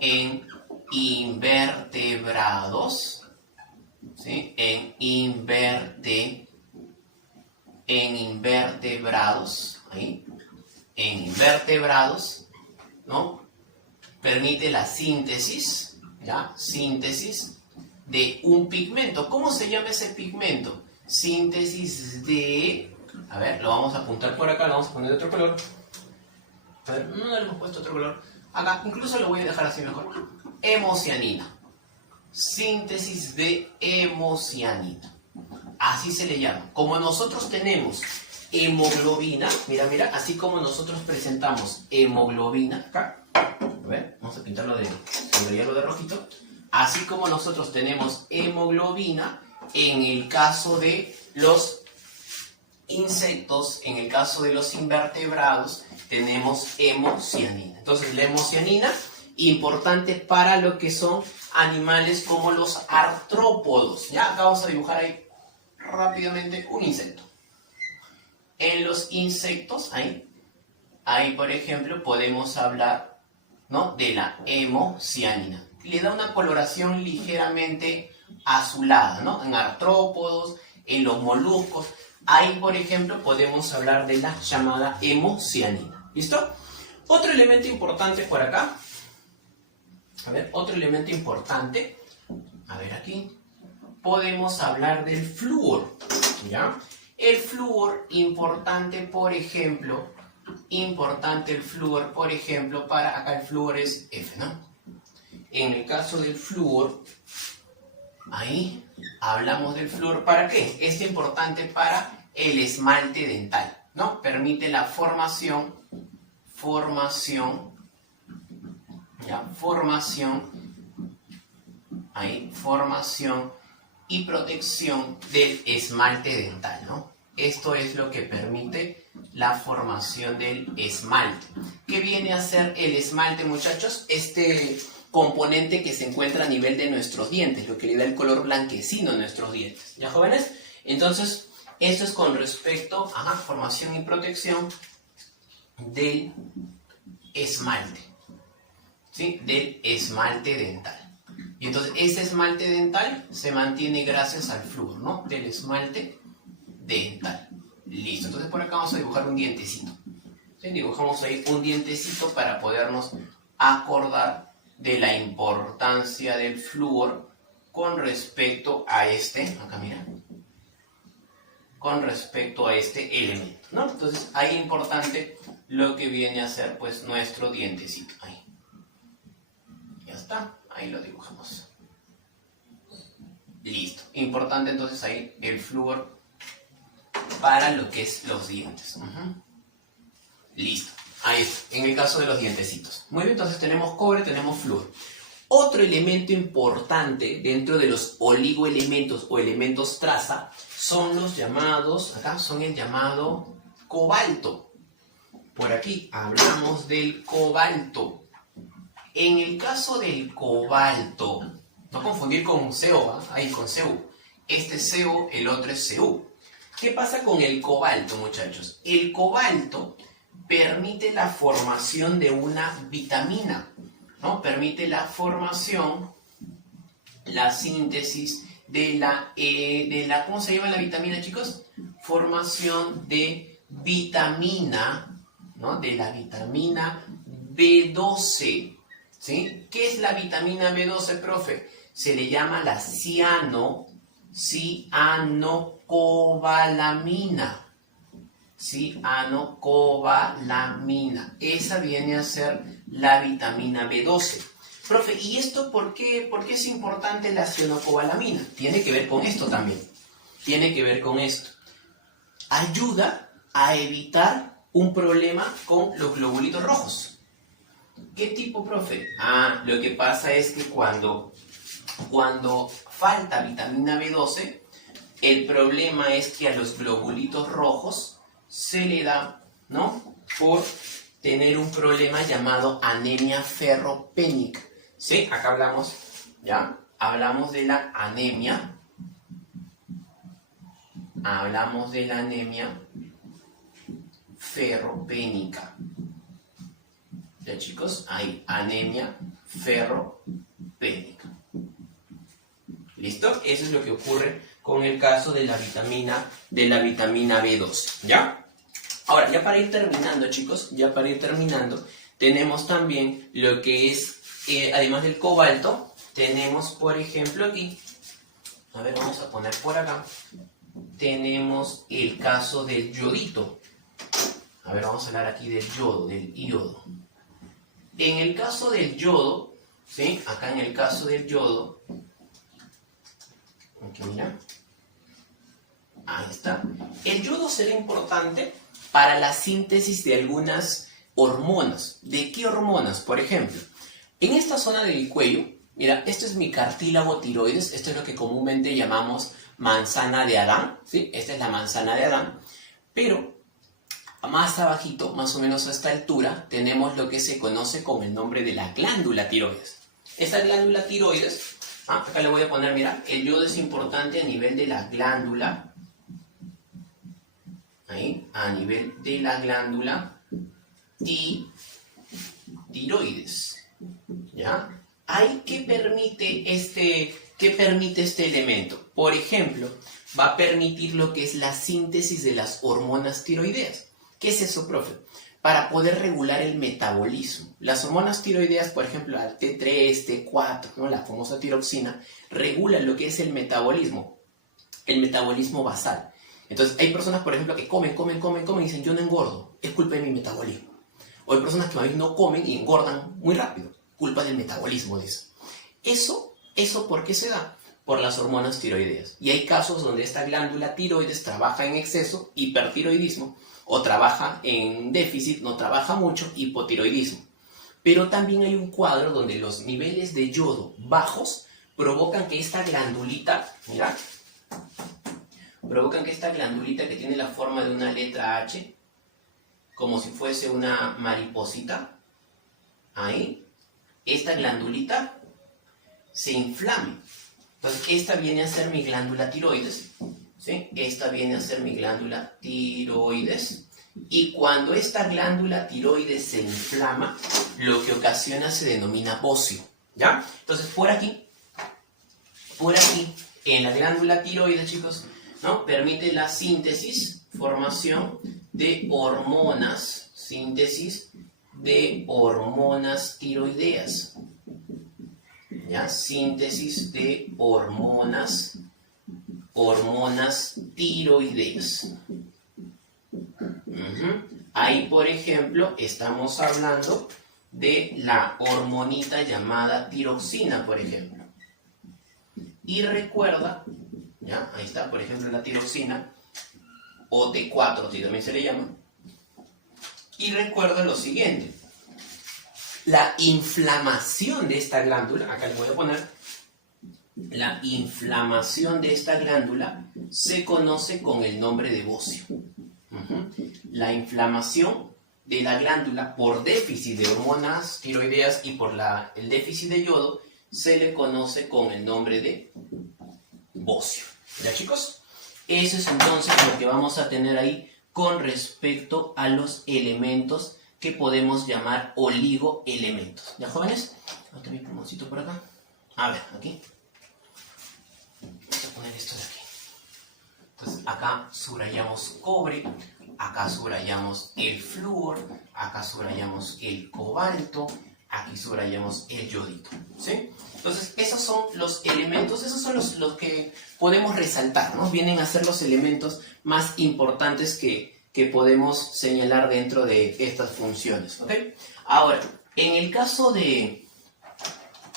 en invertebrados, ¿sí? En invertebrados, ahí, en invertebrados, ¿no? Permite la síntesis, ¿ya? Síntesis de un pigmento. ¿Cómo se llama ese pigmento? Síntesis de... A ver, lo vamos a apuntar por acá, lo vamos a poner de otro color. A ver, no le hemos puesto otro color. Acá, incluso lo voy a dejar así mejor. Hemocianina. Síntesis de hemocianina. Así se le llama. Como nosotros tenemos hemoglobina, mira, así como nosotros presentamos hemoglobina, acá, a ver, vamos a pintarlo de rojito. Así como nosotros tenemos hemoglobina, en el caso de los insectos, en el caso de los invertebrados, tenemos hemocianina. Entonces, la hemocianina, importante para lo que son animales como los artrópodos. Ya, acá vamos a dibujar ahí rápidamente un insecto. En los insectos, ahí por ejemplo, podemos hablar, ¿no?, de la hemocianina. Le da una coloración ligeramente azulada, ¿no? En artrópodos, en los moluscos. Ahí, por ejemplo, podemos hablar de la llamada hemocianina. ¿Listo? Otro elemento importante por acá. A ver, otro elemento importante. A ver aquí. Podemos hablar del flúor. ¿Ya? El flúor, importante, por ejemplo. Importante el flúor, por ejemplo, para... Acá el flúor es F, ¿no? En el caso del flúor, ahí hablamos del flúor. ¿Para qué? Es importante para el esmalte dental, ¿no? Permite la formación y protección del esmalte dental, ¿no? Esto es lo que permite la formación del esmalte. ¿Qué viene a ser el esmalte, muchachos? Este componente que se encuentra a nivel de nuestros dientes, lo que le da el color blanquecino a nuestros dientes. ¿Ya, jóvenes? Entonces, esto es con respecto a formación y protección del esmalte, ¿sí? Del esmalte dental. Y entonces, ese esmalte dental se mantiene gracias al flúor, ¿no? Del esmalte dental. Listo. Entonces, por acá vamos a dibujar un dientecito. ¿Sí? Dibujamos ahí un dientecito para podernos acordar de la importancia del flúor con respecto a acá mira, con respecto a este elemento, ¿no? Entonces, ahí importante lo que viene a ser, pues, nuestro dientecito. Ahí. Ya está, ahí lo dibujamos. Listo. Importante entonces ahí el flúor para lo que es los dientes. Listo. Ahí está, en el caso de los dientecitos. Muy bien, entonces tenemos cobre, tenemos flúor. Otro elemento importante dentro de los oligoelementos o elementos traza son los llamados, acá son el llamado cobalto. Por aquí hablamos del cobalto. En el caso del cobalto, no confundir con CO, ahí con Cu. Este es CO, el otro es Cu. ¿Qué pasa con el cobalto, muchachos? El cobalto permite la formación de una vitamina, ¿no? Permite la formación, la síntesis de la ¿cómo se llama la vitamina, chicos? Formación de vitamina, ¿no? De la vitamina B12, ¿sí? ¿Qué es la vitamina B12, profe? Se le llama la cianocobalamina. Cianocobalamina. Esa viene a ser la vitamina B12. Profe, ¿y esto por qué es importante la cianocobalamina? Tiene que ver con esto también. Tiene que ver con esto. Ayuda a evitar un problema con los globulitos rojos. ¿Qué tipo, profe? Lo que pasa es que cuando falta vitamina B12, el problema es que a los globulitos rojos se le da, ¿no? Por tener un problema llamado anemia ferropénica. ¿Sí? Acá hablamos, ¿ya? Hablamos de la anemia. Hablamos de la anemia ferropénica. ¿Ya, chicos? Hay anemia ferropénica. ¿Listo? Eso es lo que ocurre con el caso de la vitamina B12, ¿ya? Ahora, ya para ir terminando, chicos, tenemos también lo que es, además del cobalto, tenemos, por ejemplo, aquí, a ver, vamos a poner por acá, tenemos el caso del yodito. A ver, vamos a hablar aquí del yodo, del iodo. En el caso del yodo, ¿sí? Acá en el caso del yodo, aquí mira, ahí está. El yodo será importante para la síntesis de algunas hormonas. ¿De qué hormonas? Por ejemplo, en esta zona del cuello, mira, esto es mi cartílago tiroides, esto es lo que comúnmente llamamos manzana de Adán, ¿sí? Esta es la manzana de Adán, pero más abajito, más o menos a esta altura, tenemos lo que se conoce con el nombre de la glándula tiroides. Esta glándula tiroides, acá le voy a poner, mira, el yodo es importante a nivel de la glándula, ahí, a nivel de la glándula tiroides, ¿ya? ¿Qué permite este elemento? Por ejemplo, va a permitir lo que es la síntesis de las hormonas tiroideas. ¿Qué es eso, profe? Para poder regular el metabolismo. Las hormonas tiroideas, por ejemplo, la T3, T4, ¿no? La famosa tiroxina, regulan lo que es el metabolismo basal. Entonces, hay personas, por ejemplo, que comen y dicen, yo no engordo, es culpa de mi metabolismo. O hay personas que no comen y engordan muy rápido, culpa del metabolismo de eso. ¿Eso por qué se da? Por las hormonas tiroideas. Y hay casos donde esta glándula tiroides trabaja en exceso, hipertiroidismo, o trabaja en déficit, no trabaja mucho, hipotiroidismo. Pero también hay un cuadro donde los niveles de yodo bajos provocan que esta glandulita, mira, que tiene la forma de una letra H, como si fuese una mariposita, ahí, esta glandulita se inflame. Entonces, esta viene a ser mi glándula tiroides, ¿sí? Esta viene a ser mi glándula tiroides. Y cuando esta glándula tiroides se inflama, lo que ocasiona se denomina bocio, ¿ya? Entonces, por aquí, en la glándula tiroides, chicos, ¿no? Permite la formación de hormonas, tiroideas, ¿ya? Síntesis de hormonas tiroideas. Ahí, por ejemplo, estamos hablando de la hormonita llamada tiroxina, por ejemplo. Y recuerda, ¿ya? Ahí está, por ejemplo, la tiroxina, o T4, si también se le llama. Y recuerda lo siguiente. La inflamación de esta glándula, acá le voy a poner, la inflamación de esta glándula se conoce con el nombre de bocio. La inflamación de la glándula por déficit de hormonas tiroideas y por el déficit de yodo se le conoce con el nombre de bocio. ¿Ya, chicos? Eso es entonces lo que vamos a tener ahí con respecto a los elementos que podemos llamar oligoelementos. ¿Ya, jóvenes? Voy a tener mi plumoncito por acá. A ver, aquí. Vamos a poner esto de aquí. Entonces, acá subrayamos cobre, acá subrayamos el flúor, acá subrayamos el cobalto, aquí subrayamos el yodito, ¿sí? Entonces, esos son los elementos, esos son los que podemos resaltar, ¿no? Vienen a ser los elementos más importantes que podemos señalar dentro de estas funciones, ¿ok? Ahora, en el caso de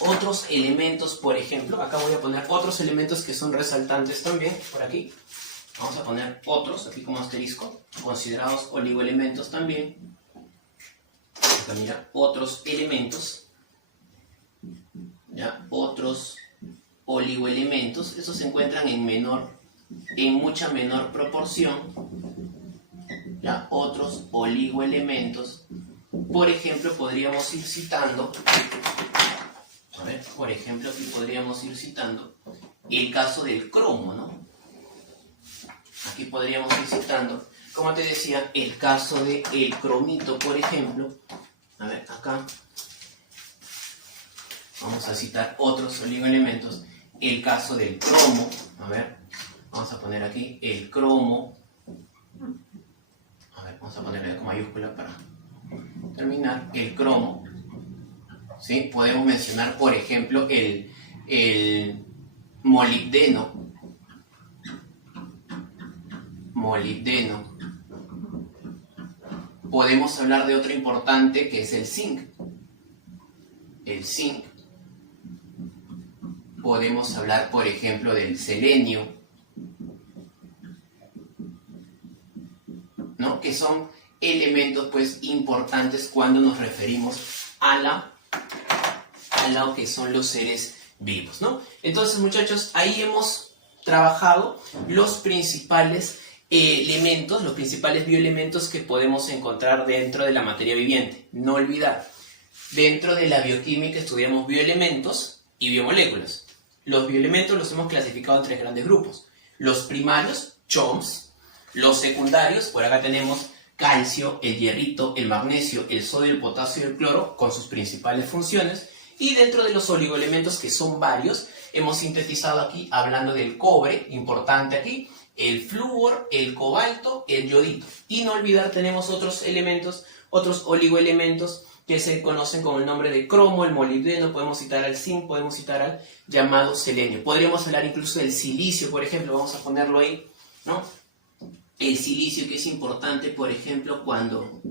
otros elementos, por ejemplo, acá voy a poner otros elementos que son resaltantes también, por aquí. Vamos a poner otros, aquí como asterisco, considerados oligoelementos también. Acá mira, otros elementos, ¿ya? Otros oligoelementos, estos se encuentran en mucha menor proporción, ¿ya? Otros oligoelementos, por ejemplo, podríamos ir citando, a ver, por ejemplo, aquí podríamos ir citando el caso del cromo, ¿no? Aquí podríamos ir citando, como te decía, el caso del cromito, por ejemplo. A ver, acá vamos a citar otros oligoelementos. El caso del cromo, a ver, vamos a poner aquí el cromo. A ver, vamos a ponerle con mayúscula para terminar. El cromo, ¿sí? Podemos mencionar, por ejemplo, el molibdeno. Podemos hablar de otro importante que es el zinc. El zinc. Podemos hablar, por ejemplo, del selenio, ¿no? Que son elementos, pues, importantes cuando nos referimos a lo que son los seres vivos, ¿no? Entonces, muchachos, ahí hemos trabajado los principales elementos, los principales bioelementos que podemos encontrar dentro de la materia viviente. No olvidar, dentro de la bioquímica estudiamos bioelementos y biomoléculas. Los bioelementos los hemos clasificado en tres grandes grupos. Los primarios, CHOMS. Los secundarios, por acá tenemos calcio, el hierrito, el magnesio, el sodio, el potasio y el cloro, con sus principales funciones. Y dentro de los oligoelementos, que son varios, hemos sintetizado aquí, hablando del cobre, importante aquí, el flúor, el cobalto, el yodito. Y no olvidar, tenemos otros elementos, otros oligoelementos que se conocen con el nombre de cromo, el molibdeno, podemos citar al zinc, podemos citar al llamado selenio. Podríamos hablar incluso del silicio, por ejemplo, vamos a ponerlo ahí, ¿no? El silicio, que es importante, por ejemplo, cuando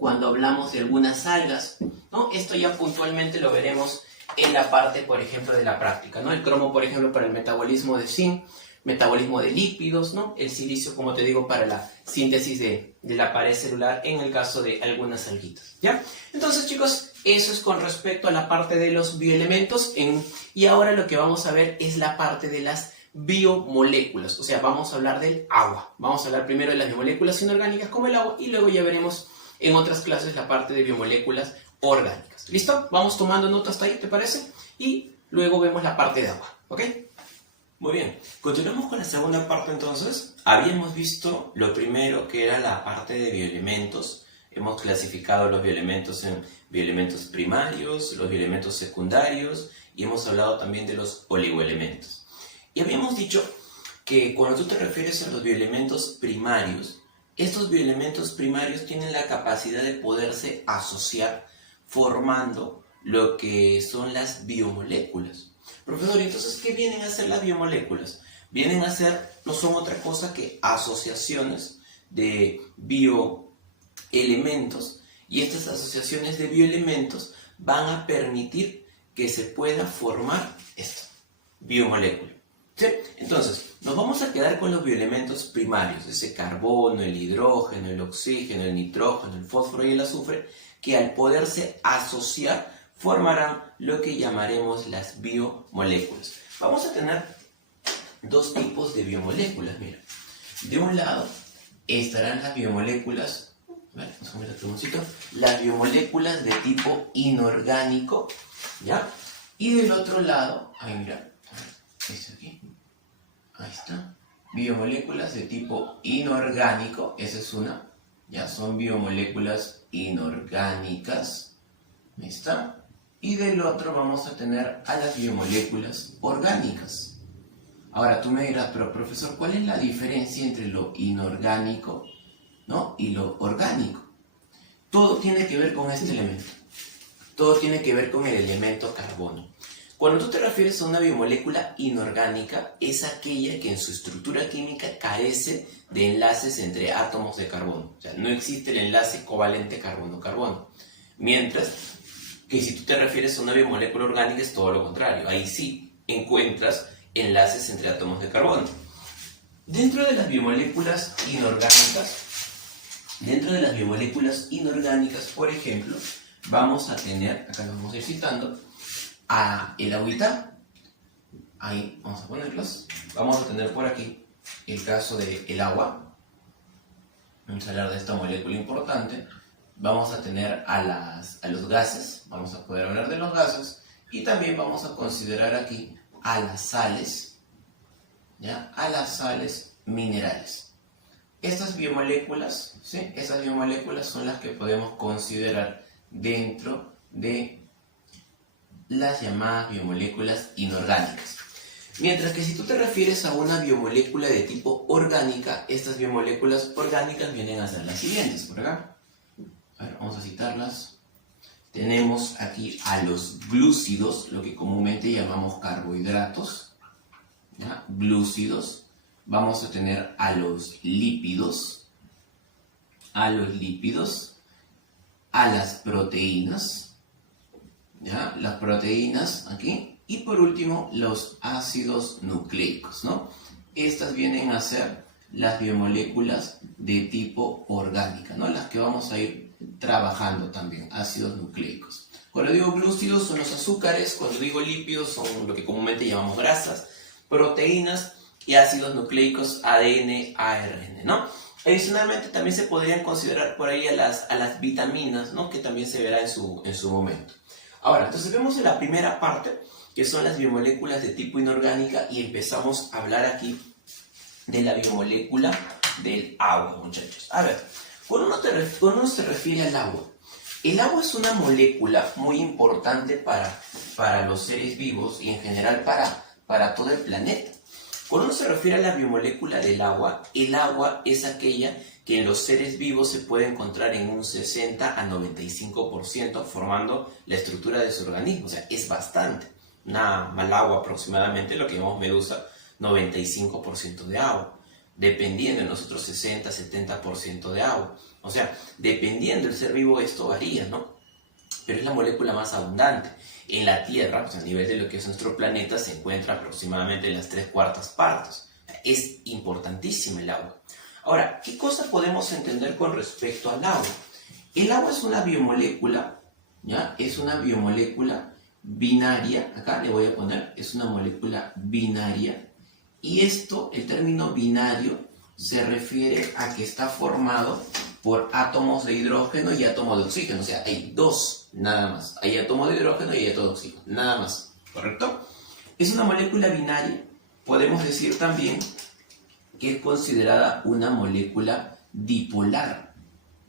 hablamos de algunas algas, ¿no? Esto ya puntualmente lo veremos en la parte, por ejemplo, de la práctica, ¿no? El cromo, por ejemplo, para el metabolismo de zinc, metabolismo de lípidos, ¿no? El silicio, como te digo, para la síntesis de la pared celular en el caso de algunas alguitas, ¿ya? Entonces, chicos, eso es con respecto a la parte de los bioelementos. Y ahora lo que vamos a ver es la parte de las biomoléculas, o sea, vamos a hablar del agua. Vamos a hablar primero de las biomoléculas inorgánicas como el agua y luego ya veremos en otras clases la parte de biomoléculas orgánicas. ¿Listo? Vamos tomando nota hasta ahí, ¿te parece? Y luego vemos la parte de agua, ¿ok? Muy bien, continuamos con la segunda parte entonces. Habíamos visto lo primero que era la parte de bioelementos. Hemos clasificado los bioelementos en bioelementos primarios, los bioelementos secundarios y hemos hablado también de los oligoelementos. Y habíamos dicho que cuando tú te refieres a los bioelementos primarios, estos bioelementos primarios tienen la capacidad de poderse asociar formando lo que son las biomoléculas. Profesor, entonces, ¿qué vienen a ser las biomoléculas? Vienen a ser, no son otra cosa que asociaciones de bioelementos, y estas asociaciones de bioelementos van a permitir que se pueda formar esta biomolécula. ¿Sí? Entonces, nos vamos a quedar con los bioelementos primarios, ese carbono, el hidrógeno, el oxígeno, el nitrógeno, el fósforo y el azufre, que al poderse asociar formarán lo que llamaremos las biomoléculas. Vamos a tener dos tipos de biomoléculas, mira. De un lado estarán las biomoléculas, ¿vale? Las biomoléculas de tipo inorgánico, ¿ya? Y del otro lado, ahí mira, este aquí, Ahí está. Biomoléculas de tipo inorgánico, esa es una. Ya son biomoléculas inorgánicas. Ahí está. Y del otro vamos a tener a las biomoléculas orgánicas. Ahora tú me dirás, pero profesor, ¿cuál es la diferencia entre lo inorgánico, ¿no?, y lo orgánico? Todo tiene que ver con este elemento. Todo tiene que ver con el elemento carbono. Cuando tú te refieres a una biomolécula inorgánica, es aquella que en su estructura química carece de enlaces entre átomos de carbono. O sea, no existe el enlace covalente carbono-carbono. Mientras que si tú te refieres a una biomolécula orgánica es todo lo contrario. Ahí sí encuentras enlaces entre átomos de carbono. Dentro de las biomoléculas inorgánicas, por ejemplo, vamos a tener, acá lo vamos a ir citando, a el agüita. Ahí vamos a ponerlos. Vamos a tener por aquí el caso del agua. Vamos a hablar de esta molécula importante. Vamos a tener a los gases. Vamos a poder hablar de los gases. Y también vamos a considerar aquí a las sales, ¿ya?, a las sales minerales. Estas biomoléculas, ¿sí?, esas biomoléculas son las que podemos considerar dentro de las llamadas biomoléculas inorgánicas. Mientras que si tú te refieres a una biomolécula de tipo orgánica, estas biomoléculas orgánicas vienen a ser las siguientes, por acá. A ver, vamos a citarlas. Tenemos aquí a los glúcidos, lo que comúnmente llamamos carbohidratos, ¿ya?, glúcidos. Vamos a tener a los lípidos, a las proteínas, ¿ya?, las proteínas aquí, y por último los ácidos nucleicos, ¿no? Estas vienen a ser las biomoléculas de tipo orgánica, ¿no?, las que vamos a ir trabajando también, ácidos nucleicos. Cuando digo glúcidos son los azúcares, cuando digo lípidos son lo que comúnmente llamamos grasas, proteínas y ácidos nucleicos, ADN, ARN, ¿no? Adicionalmente también se podrían considerar por ahí a las vitaminas, ¿no?, que también se verá en su momento. Ahora, entonces vemos en la primera parte, que son las biomoléculas de tipo inorgánica, y empezamos a hablar aquí de la biomolécula del agua, muchachos. A ver, cuando uno se refiere al agua, el agua es una molécula muy importante para los seres vivos y en general para todo el planeta. Cuando uno se refiere a la biomolécula del agua, el agua es aquella que en los seres vivos se puede encontrar en un 60 a 95% formando la estructura de su organismo. O sea, es bastante. Una mala agua aproximadamente, lo que llamamos medusa, 95% de agua. Dependiendo de nosotros 60, 70% de agua. O sea, dependiendo del ser vivo esto varía, ¿no? Pero es la molécula más abundante. En la Tierra, pues a nivel de lo que es nuestro planeta, se encuentra aproximadamente en las 3/4 partes. Es importantísimo el agua. Ahora, ¿qué cosa podemos entender con respecto al agua? El agua es una biomolécula, ¿ya? Es una biomolécula binaria. Acá le voy a poner, es una molécula binaria. Y esto, el término binario, se refiere a que está formado por átomos de hidrógeno y átomos de oxígeno. O sea, hay dos, nada más. Hay átomos de hidrógeno y átomos de oxígeno, nada más. ¿Correcto? Es una molécula binaria. Podemos decir también que es considerada una molécula dipolar.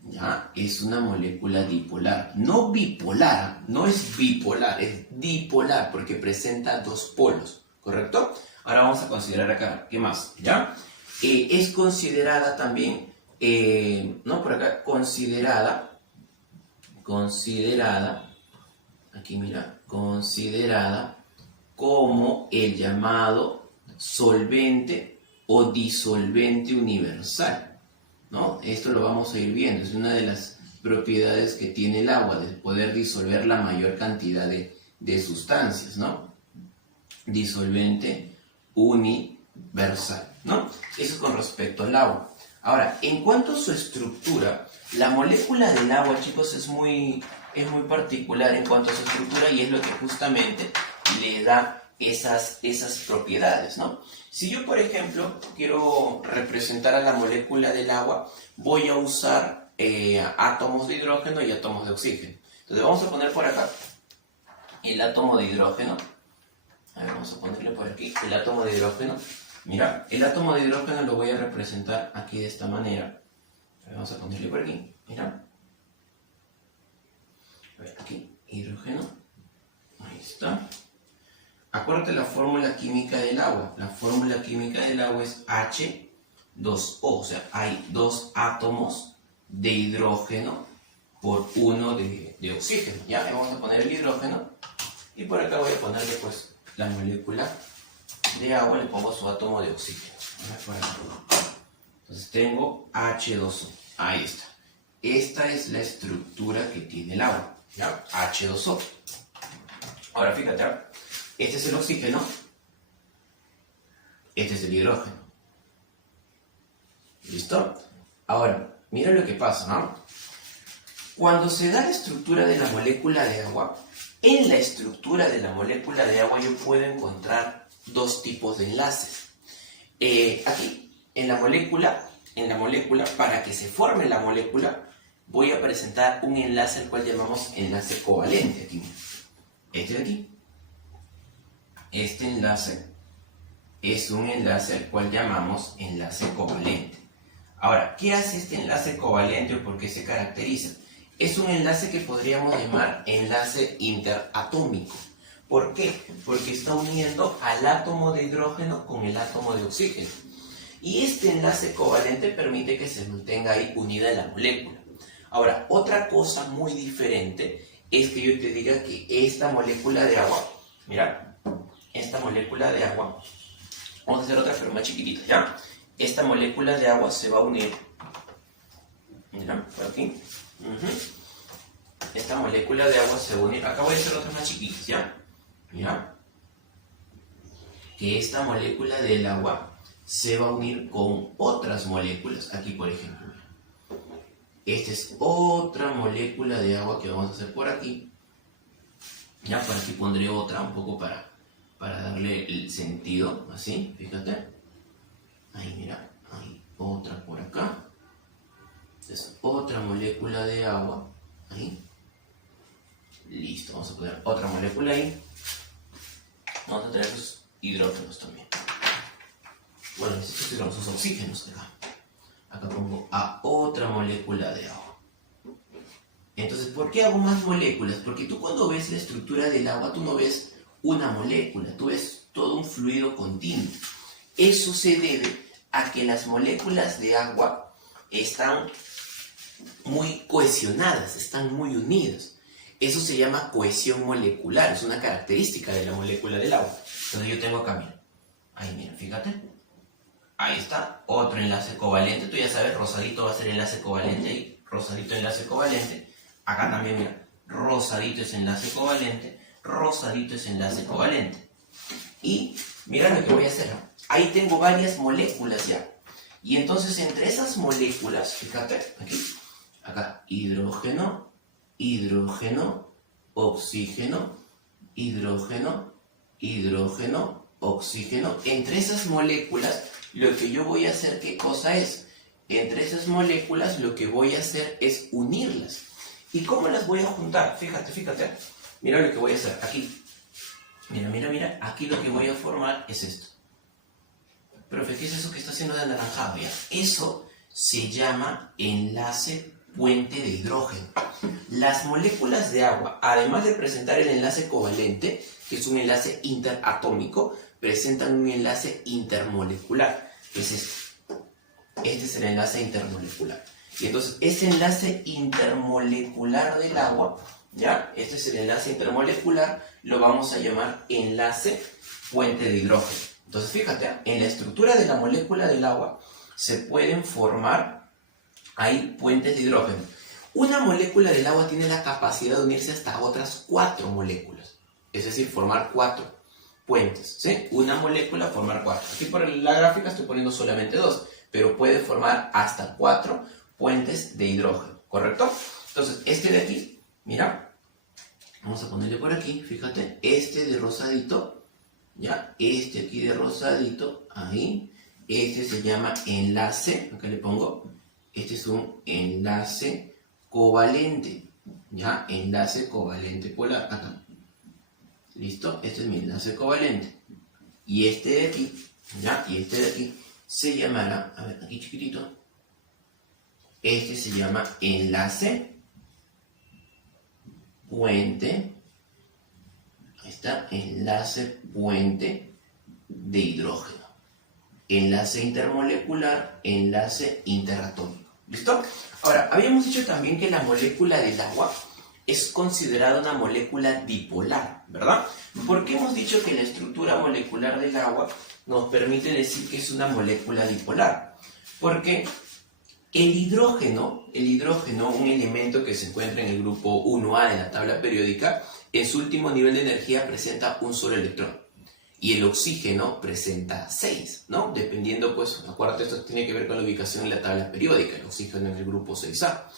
¿Ya? Es una molécula dipolar. No bipolar, no es bipolar, es dipolar porque presenta dos polos. ¿Correcto? Ahora vamos a considerar acá, ¿qué más? ¿Ya? Es considerada también, no por acá, considerada, aquí mira, considerada como el llamado solvente o disolvente universal, ¿no? Esto lo vamos a ir viendo, es una de las propiedades que tiene el agua, de poder disolver la mayor cantidad de sustancias, ¿no? Disolvente universal, ¿no? Eso es con respecto al agua. Ahora, en cuanto a su estructura, la molécula del agua, chicos, es muy particular en cuanto a su estructura y es lo que justamente le da esas propiedades, ¿no? Si yo, por ejemplo, quiero representar a la molécula del agua, voy a usar átomos de hidrógeno y átomos de oxígeno. Entonces vamos a poner por acá el átomo de hidrógeno. A ver, vamos a ponerle por aquí el átomo de hidrógeno. Mira, el átomo de hidrógeno lo voy a representar aquí de esta manera. Vamos a ponerle por aquí, mira. A ver, aquí, hidrógeno. Ahí está. Acuérdate la fórmula química del agua. La fórmula química del agua es H2O. O sea, hay 2 átomos de hidrógeno por 1 de oxígeno. Ya, ahí vamos a poner el hidrógeno. Y por acá voy a ponerle pues la molécula de agua, le pongo su átomo de oxígeno. Por acá. Entonces tengo H2O. Ahí está. Esta es la estructura que tiene el agua. ¿Ya? H2O. Ahora fíjate, este es el oxígeno, este es el hidrógeno. ¿Listo? Ahora, mira lo que pasa, ¿no? Cuando se da la estructura de la molécula de agua, en la estructura de la molécula de agua yo puedo encontrar 2 tipos de enlaces. Aquí, en la molécula, para que se forme la molécula, voy a presentar un enlace al cual llamamos enlace covalente. Aquí, este de aquí. Este enlace es un enlace al cual llamamos enlace covalente. Ahora, ¿qué hace este enlace covalente o por qué se caracteriza? Es un enlace que podríamos llamar enlace interatómico. ¿Por qué? Porque está uniendo al átomo de hidrógeno con el átomo de oxígeno. Y este enlace covalente permite que se mantenga ahí unida la molécula. Ahora, otra cosa muy diferente es que yo te diga que esta molécula de agua, mira, esta molécula de agua, vamos a hacer otra pero más chiquitita, ¿ya? Esta molécula de agua se va a unir, mira, por aquí, esta molécula de agua se va a unir, acá voy a hacer otras más chiquitas, ¿ya? Mira, que esta molécula del agua se va a unir con otras moléculas, aquí por ejemplo, esta es otra molécula de agua que vamos a hacer por aquí, ya, por aquí pondré otra un poco para darle el sentido, así, fíjate. Ahí, mira, hay otra por acá. Entonces, otra molécula de agua, ahí. Listo, vamos a poner otra molécula ahí. Vamos a tener sus hidrógenos también. Bueno, estos son sus oxígenos de acá. Acá pongo a otra molécula de agua. Entonces, ¿por qué hago más moléculas? Porque tú cuando ves la estructura del agua, tú no ves una molécula, tú ves todo un fluido continuo. Eso se debe a que las moléculas de agua están muy cohesionadas, están muy unidas. Eso se llama cohesión molecular, es una característica de la molécula del agua. Entonces yo tengo acá, mira, ahí mira, fíjate, ahí está, otro enlace covalente, tú ya sabes, rosadito va a ser enlace covalente, y rosadito enlace covalente, acá también mira, rosadito es enlace covalente, rosadito es enlace covalente. Y mira lo que voy a hacer. Ahí tengo varias moléculas ya. Y entonces entre esas moléculas, fíjate, aquí, acá, hidrógeno, hidrógeno, oxígeno, hidrógeno, hidrógeno, oxígeno. Entre esas moléculas, lo que yo voy a hacer, ¿qué cosa es? Entre esas moléculas, lo que voy a hacer es unirlas. ¿Y cómo las voy a juntar? Fíjate, fíjate. Mira lo que voy a hacer aquí. Mira, mira, mira. Aquí lo que voy a formar es esto. Profe, ¿qué es eso que está haciendo de anaranjado? Ya. Eso se llama enlace puente de hidrógeno. Las moléculas de agua, además de presentar el enlace covalente, que es un enlace interatómico, presentan un enlace intermolecular, que es este. Este es el enlace intermolecular. Y entonces, ese enlace intermolecular del agua, ¿ya? Este es el enlace intermolecular, lo vamos a llamar enlace puente de hidrógeno. Entonces, fíjate, en la estructura de la molécula del agua se pueden formar ahí puentes de hidrógeno. Una molécula del agua tiene la capacidad de unirse hasta otras 4 moléculas. Es decir, formar 4 puentes, ¿sí? Una molécula formar 4. Aquí por la gráfica estoy poniendo solamente 2, pero puede formar hasta 4 puentes de hidrógeno, ¿correcto? Entonces, este de aquí, mira, vamos a ponerle por aquí, fíjate, este de rosadito, ya, este aquí de rosadito, ahí, este se llama enlace, acá le pongo, este es un enlace covalente, ya, enlace covalente polar, acá, listo, este es mi enlace covalente, y este de aquí ¿ya? Y este de aquí se llamará, a ver, aquí chiquitito, este se llama enlace puente, ahí está, enlace puente de hidrógeno, enlace intermolecular, enlace interatómico. ¿Listo? Ahora, habíamos dicho también que la molécula del agua es considerada una molécula dipolar, ¿verdad? ¿Por qué hemos dicho que la estructura molecular del agua nos permite decir que es una molécula dipolar? Porque el hidrógeno, un elemento que se encuentra en el grupo 1A de la tabla periódica, en su último nivel de energía presenta un solo electrón. Y el oxígeno presenta 6, ¿no? Dependiendo, pues, acuérdate, esto tiene que ver con la ubicación en la tabla periódica, el oxígeno en el grupo 6A.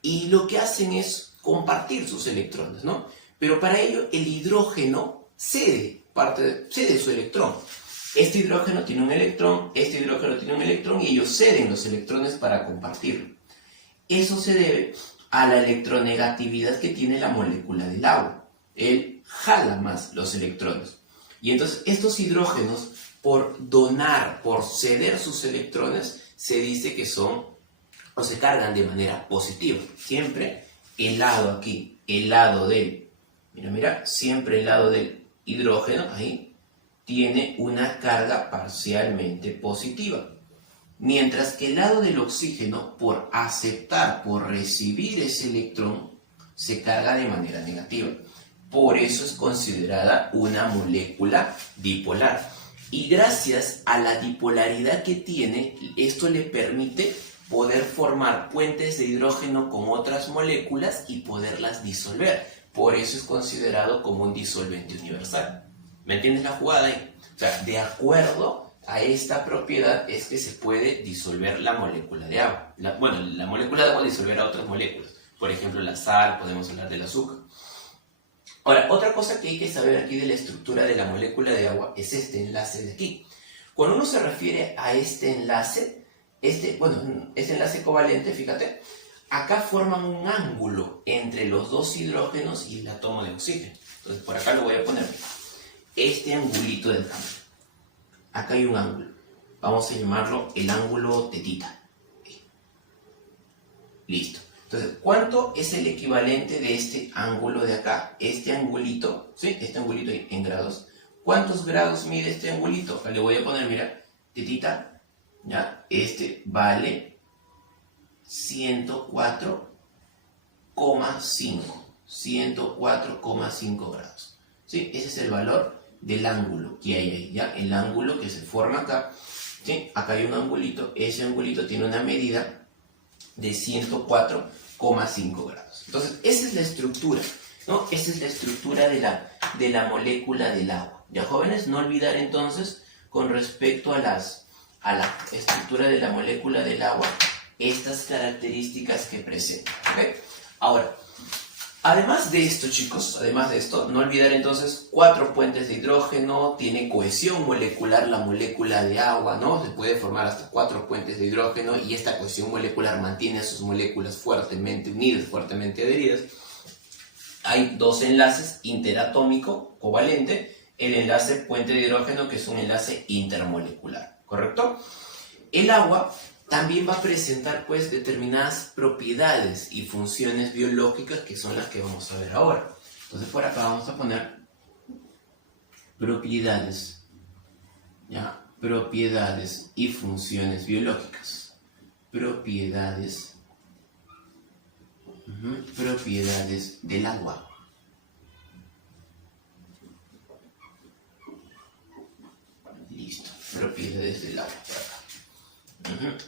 Y lo que hacen es compartir sus electrones, ¿no? Pero para ello el hidrógeno cede su electrón. Este hidrógeno tiene un electrón, este hidrógeno tiene un electrón y ellos ceden los electrones para compartirlo. Eso se debe a la electronegatividad que tiene la molécula del agua. Él jala más los electrones. Y entonces estos hidrógenos, por donar, por ceder sus electrones, se dice que son o se cargan de manera positiva. Siempre el lado aquí, el lado del, mira, siempre el lado del hidrógeno, ahí, tiene una carga parcialmente positiva. Mientras que el lado del oxígeno, por aceptar, por recibir ese electrón, se carga de manera negativa. Por eso es considerada una molécula dipolar. Y gracias a la dipolaridad que tiene, esto le permite poder formar puentes de hidrógeno con otras moléculas y poderlas disolver. Por eso es considerado como un disolvente universal. ¿Me entiendes la jugada ahí? O sea, de acuerdo a esta propiedad es que se puede disolver la molécula de agua. La molécula de agua disolver a otras moléculas. Por ejemplo, la sal, podemos hablar del azúcar. Ahora, otra cosa que hay que saber aquí de la estructura de la molécula de agua es este enlace de aquí. Cuando uno se refiere a este enlace, este enlace covalente, fíjate, acá forman un ángulo entre los dos hidrógenos y el átomo de oxígeno. Entonces, por acá lo voy a poner. Este angulito del campo. Acá hay un ángulo. Vamos a llamarlo el ángulo tetita. Listo. Entonces, ¿cuánto es el equivalente de este ángulo de acá? Este angulito, ¿sí? Este angulito en grados. ¿Cuántos grados mide este angulito? Acá le voy a poner, mira, tetita, ¿ya? Este vale 104,5 grados. ¿Sí? Ese es el valor del ángulo que hay ahí, ¿ya? El ángulo que se forma acá, ¿sí? Acá hay un angulito, ese angulito tiene una medida de 104,5 grados. Entonces, esa es la estructura, ¿no? Esa es la estructura de la molécula del agua. Ya, jóvenes, no olvidar entonces, con respecto a la estructura de la molécula del agua, estas características que presenta, ¿ok? Ahora, además de esto, chicos, no olvidar entonces 4 puentes de hidrógeno, tiene cohesión molecular la molécula de agua, ¿no? Se puede formar hasta 4 puentes de hidrógeno y esta cohesión molecular mantiene a sus moléculas fuertemente unidas, fuertemente adheridas. Hay 2 enlaces, interatómico, covalente, el enlace puente de hidrógeno que es un enlace intermolecular, ¿correcto? El agua también va a presentar pues determinadas propiedades y funciones biológicas que son las que vamos a ver ahora. Entonces por acá vamos a poner propiedades, ¿ya? Propiedades y funciones biológicas. Propiedades del agua. Listo, propiedades del agua por acá.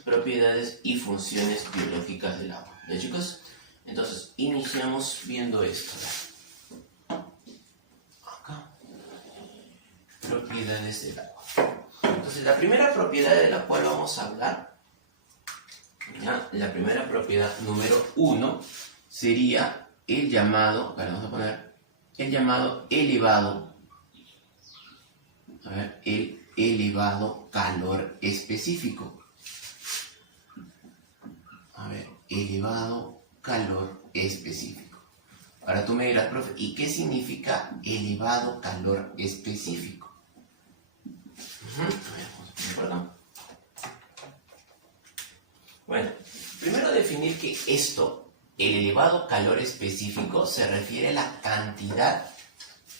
Propiedades y funciones biológicas del agua. ¿Ya, chicos? Entonces, iniciamos viendo esto. Acá. Propiedades del agua. Entonces, la primera propiedad de la cual vamos a hablar, ¿ya? La primera propiedad número 1 sería el llamado, vamos a poner, el llamado elevado, el elevado calor específico. Elevado calor específico. Ahora tú me dirás, profe, ¿y qué significa elevado calor específico? A ver, Bueno, primero definir que esto, el elevado calor específico, se refiere a la cantidad,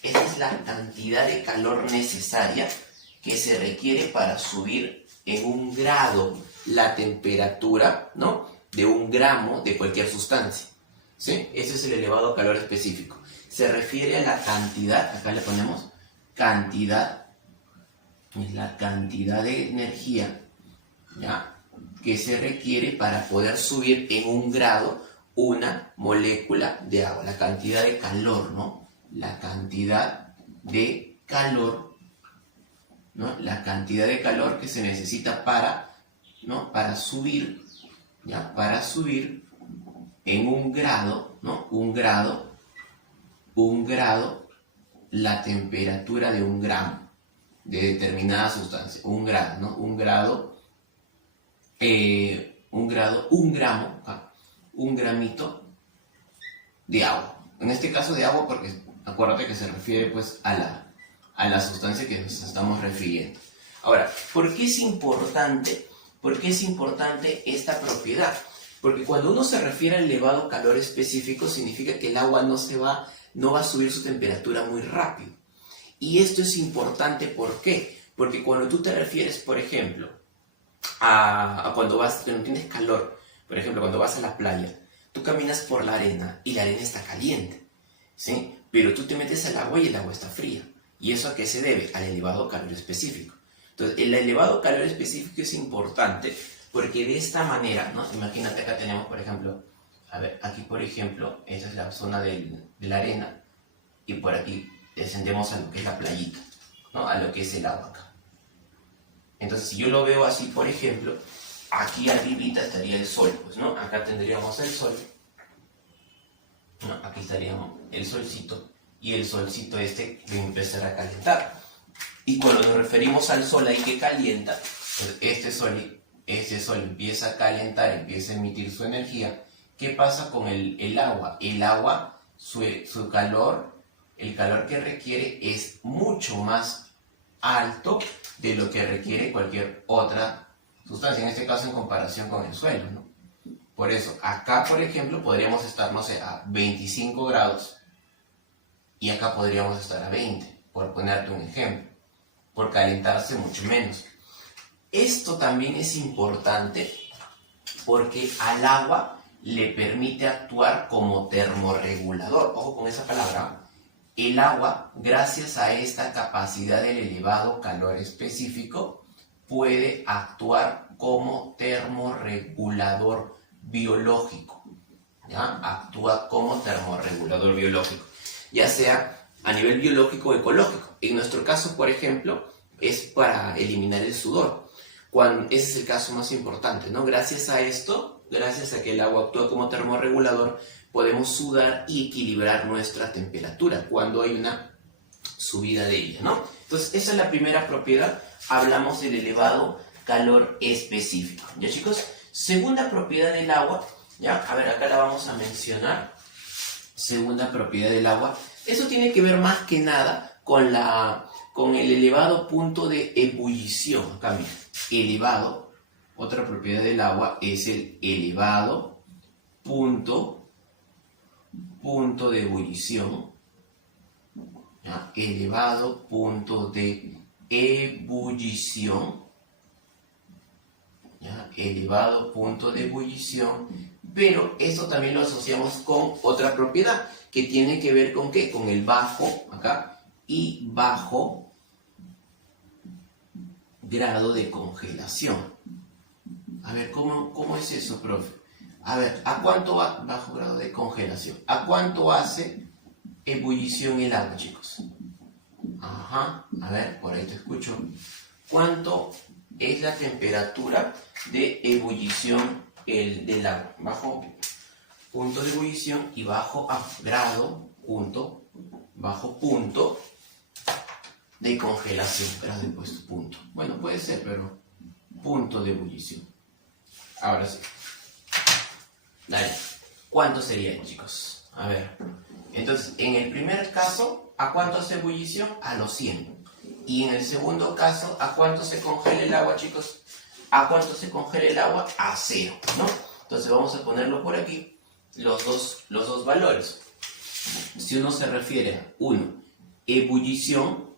esa es la cantidad de calor necesaria que se requiere para subir en 1 grado la temperatura, ¿no?, de 1 gramo de cualquier sustancia, ¿sí? Ese es el elevado calor específico. Se refiere a la cantidad, acá le ponemos cantidad, es la cantidad de energía, ¿ya?, que se requiere para poder subir en 1 grado una molécula de agua, la cantidad de calor, ¿no? La cantidad de calor, ¿no? La cantidad de calor que se necesita para, ¿no?, para subir, ¿ya?, para subir en 1 grado, ¿no?, 1 grado, la temperatura de 1 gramo de determinada sustancia, 1 grado, ¿no? 1 grado, 1 gramo, un gramito de agua. En este caso de agua porque acuérdate que se refiere pues a la sustancia que nos estamos refiriendo. Ahora, ¿por qué es importante? ¿Por qué es importante esta propiedad? Porque cuando uno se refiere al elevado calor específico significa que el agua no va a subir su temperatura muy rápido. Y esto es importante, ¿por qué? Porque cuando tú te refieres, por ejemplo, a cuando tienes calor, por ejemplo, cuando vas a la playa, tú caminas por la arena y la arena está caliente, ¿sí? Pero tú te metes al agua y el agua está fría. ¿Y eso a qué se debe? Al elevado calor específico. Entonces, el elevado calor específico es importante porque de esta manera, ¿no? Imagínate, acá tenemos, por ejemplo, a ver, aquí por ejemplo, esa es la zona de la arena y por aquí descendemos a lo que es la playita, ¿no?, a lo que es el agua acá. Entonces, si yo lo veo así, por ejemplo, aquí arribita estaría el sol, pues, ¿no? Acá tendríamos el sol, ¿no? Aquí estaríamos el solcito, y el solcito este va a empezar a calentar. Y cuando nos referimos al sol ahí que calienta, pues este sol empieza a calentar, empieza a emitir su energía. ¿Qué pasa con el agua? El agua, su calor, el calor que requiere es mucho más alto de lo que requiere cualquier otra sustancia, en este caso en comparación con el suelo, ¿no? Por eso, acá por ejemplo podríamos estar, no sé, a 25 grados y acá podríamos estar a 20, por ponerte un ejemplo, por calentarse mucho menos. Esto también es importante porque al agua le permite actuar como termorregulador. Ojo con esa palabra. El agua, gracias a esta capacidad del elevado calor específico, puede actuar como termorregulador biológico, ¿ya? Actúa como termorregulador biológico, ya sea a nivel biológico o ecológico. En nuestro caso, por ejemplo, es para eliminar el sudor. Ese es el caso más importante, ¿no? Gracias a esto, gracias a que el agua actúa como termorregulador, podemos sudar y equilibrar nuestra temperatura cuando hay una subida de ella, ¿no? Entonces, esa es la primera propiedad. Hablamos del elevado calor específico. ¿Ya, chicos? Segunda propiedad del agua, ¿ya? A ver, acá la vamos a mencionar. Segunda propiedad del agua. Eso tiene que ver más que nada con el elevado punto de ebullición. Acá, mira, elevado. Otra propiedad del agua es el elevado punto de ebullición, ¿ya? Elevado punto de ebullición, ¿ya? Elevado punto de ebullición, pero esto también lo asociamos con otra propiedad que tiene que ver con ¿qué? Con el bajo, acá, y bajo grado de congelación. A ver, ¿cómo es eso, profe? A ver, ¿a cuánto va bajo grado de congelación? ¿A cuánto hace ebullición el agua, chicos? Ajá, a ver, por ahí te escucho. ¿Cuánto es la temperatura de ebullición del agua? Bajo punto de ebullición y bajo grado, bajo punto de congelación. Grado de puesto, punto. Bueno, puede ser, pero punto de ebullición. Ahora sí. Dale. ¿Cuánto sería, chicos? A ver. Entonces, en el primer caso, ¿a cuánto hace ebullición? A los 100. Y en el segundo caso, ¿a cuánto se congela el agua, chicos? ¿A cuánto se congela el agua? A 0, ¿no? Entonces vamos a ponerlo por aquí, los dos valores. Si uno se refiere a 1, ebullición,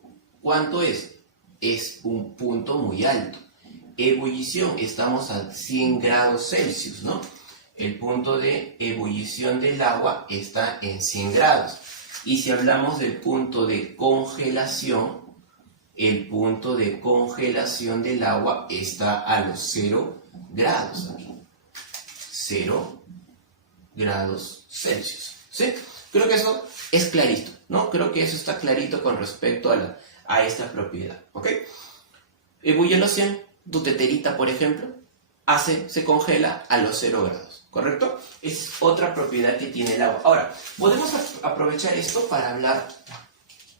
¿cuánto es? Es un punto muy alto. Ebullición, estamos a 100 grados Celsius, ¿no? El punto de ebullición del agua está en 100 grados. Y si hablamos del punto de congelación, el punto de congelación del agua está a los 0 grados aquí. 0 grados Celsius, ¿sí? Creo que eso es clarito, ¿no? Creo que eso está clarito con respecto a esta propiedad, ¿ok? Ebulle a los 100, tu teterita, por ejemplo, se congela a los 0 grados, ¿correcto? Es otra propiedad que tiene el agua. Ahora, podemos aprovechar esto para hablar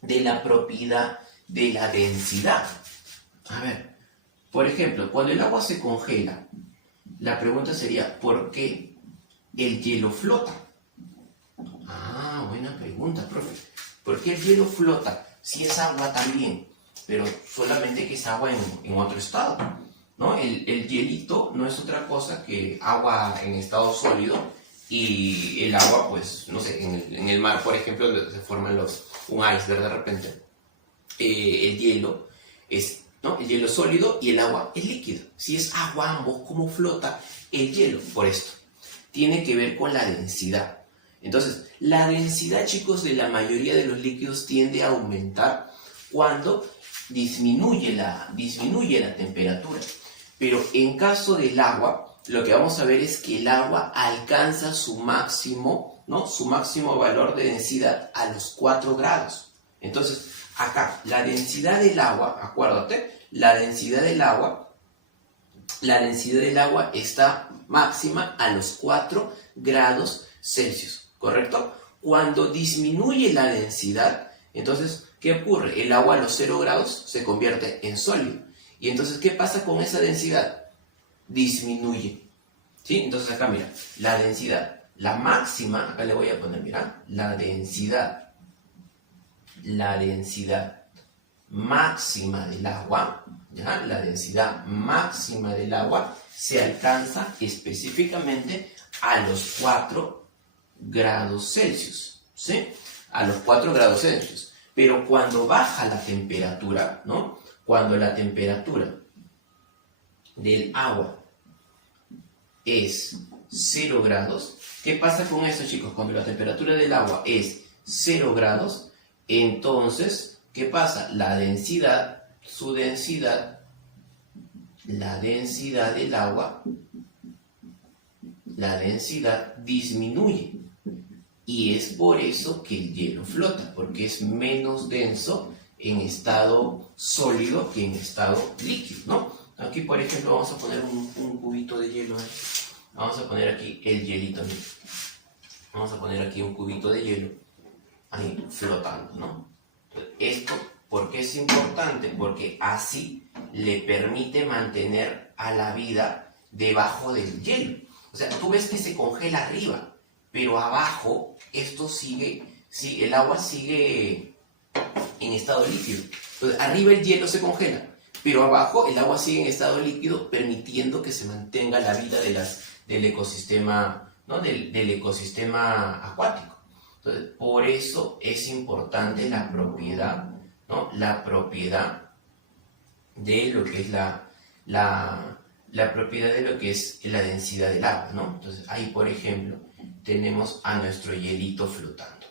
de la propiedad de la densidad. A ver, por ejemplo, cuando el agua se congela, la pregunta sería, ¿por qué el hielo flota? Ah, buena pregunta, profe. ¿Por qué el hielo flota? Si es agua también, pero solamente que es agua en otro estado, ¿no? El hielito no es otra cosa que agua en estado sólido, y el agua, pues, no sé, en el mar, por ejemplo, se forman un iceberg de repente. El hielo es, ¿no? El hielo sólido y el agua es líquido. Si es agua ambos, ¿cómo flota el hielo? Por esto. Tiene que ver con la densidad. Entonces, la densidad, chicos, de la mayoría de los líquidos tiende a aumentar cuando disminuye la temperatura. Pero en caso del agua, lo que vamos a ver es que el agua alcanza su máximo, ¿no? Su máximo valor de densidad a los 4 grados. Entonces, acá, la densidad del agua, acuérdate, la densidad del agua está máxima a los 4 grados Celsius, ¿correcto? Cuando disminuye la densidad, entonces, ¿qué ocurre? El agua a los 0 grados se convierte en sólido. Y entonces, ¿qué pasa con esa densidad? Disminuye, ¿sí? Entonces acá, mira, la densidad, la máxima, acá le voy a poner, mira, la densidad máxima del agua, ¿ya? La densidad máxima del agua se alcanza específicamente a los 4 grados Celsius, ¿sí? A los 4 grados Celsius. Pero cuando baja la temperatura, ¿no? Cuando la temperatura del agua es 0 grados, ¿qué pasa con eso, chicos? Cuando la temperatura del agua es 0 grados, entonces, ¿qué pasa? La densidad del agua, la densidad disminuye. Y es por eso que el hielo flota, porque es menos denso en estado sólido que en estado líquido, ¿no? Aquí, por ejemplo, vamos a poner un cubito de hielo. Vamos a poner aquí el hielito. ¿No? Vamos a poner aquí un cubito de hielo ahí flotando, ¿no? Esto, ¿por qué es importante? Porque así le permite mantener a la vida debajo del hielo. O sea, tú ves que se congela arriba, pero abajo esto sigue, sí, el agua sigue en estado líquido. Entonces, arriba el hielo se congela, pero abajo el agua sigue en estado líquido, permitiendo que se mantenga la vida del ecosistema, ¿no? Del ecosistema acuático. Entonces, por eso es importante la propiedad, ¿no? La propiedad de lo que es la propiedad de lo que es la densidad del agua, ¿no? Entonces, ahí, por ejemplo, tenemos a nuestro hielito flotando.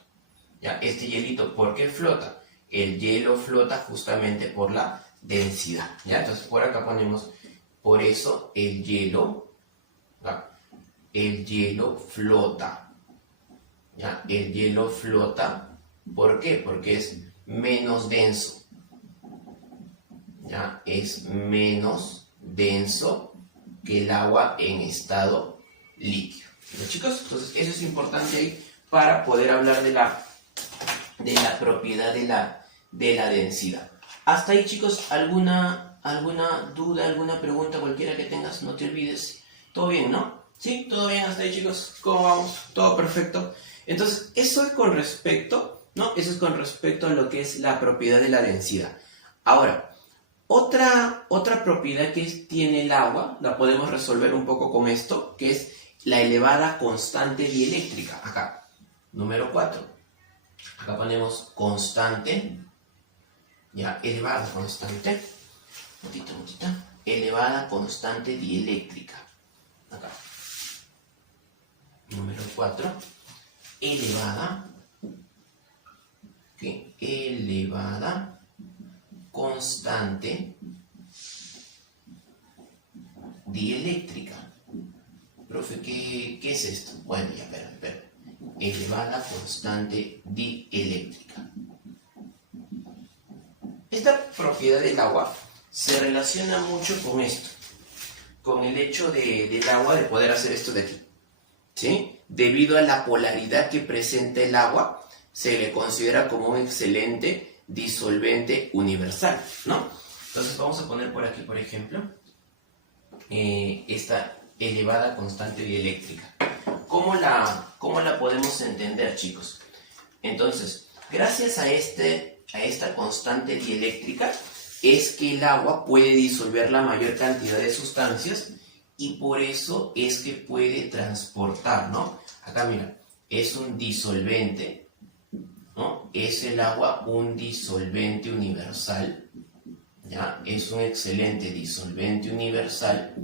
¿Ya? Este hielito, ¿por qué flota? El hielo flota justamente por la densidad. ¿Ya? Entonces, por acá ponemos, por eso el hielo, ¿ya? El hielo flota. ¿Ya? El hielo flota, ¿por qué? Porque es menos denso. ¿Ya? Es menos denso que el agua en estado líquido. ¿No, chicos? Entonces, eso es importante ahí para poder hablar de la propiedad de la densidad. Hasta ahí, chicos, ¿alguna duda, alguna pregunta, cualquiera que tengas? No te olvides. ¿Todo bien, no? ¿Sí? ¿Todo bien hasta ahí, chicos? ¿Cómo vamos? ¿Todo perfecto? Entonces, eso es con respecto, ¿no? Eso es con respecto a lo que es la propiedad de la densidad. Ahora, Otra propiedad que tiene el agua, la podemos resolver un poco con esto, que es la elevada constante dieléctrica. Acá, número 4. Acá ponemos constante, ya, elevada constante, elevada constante dieléctrica. Acá, número 4, elevada, ¿qué? Elevada constante dieléctrica. Profe, ¿qué es esto? Bueno, ya, espera. Elevada constante dieléctrica. Esta propiedad del agua se relaciona mucho con esto, con el hecho del agua de poder hacer esto de aquí, ¿sí? Debido a la polaridad que presenta el agua, se le considera como un excelente disolvente universal, ¿no? Entonces vamos a poner por aquí, por ejemplo, esta elevada constante dieléctrica. ¿Cómo la podemos entender, chicos? Entonces, gracias a esta constante dieléctrica es que el agua puede disolver la mayor cantidad de sustancias y por eso es que puede transportar, ¿no? Acá mira, es un disolvente, ¿no? Es el agua un disolvente universal, ¿ya? Es un excelente disolvente universal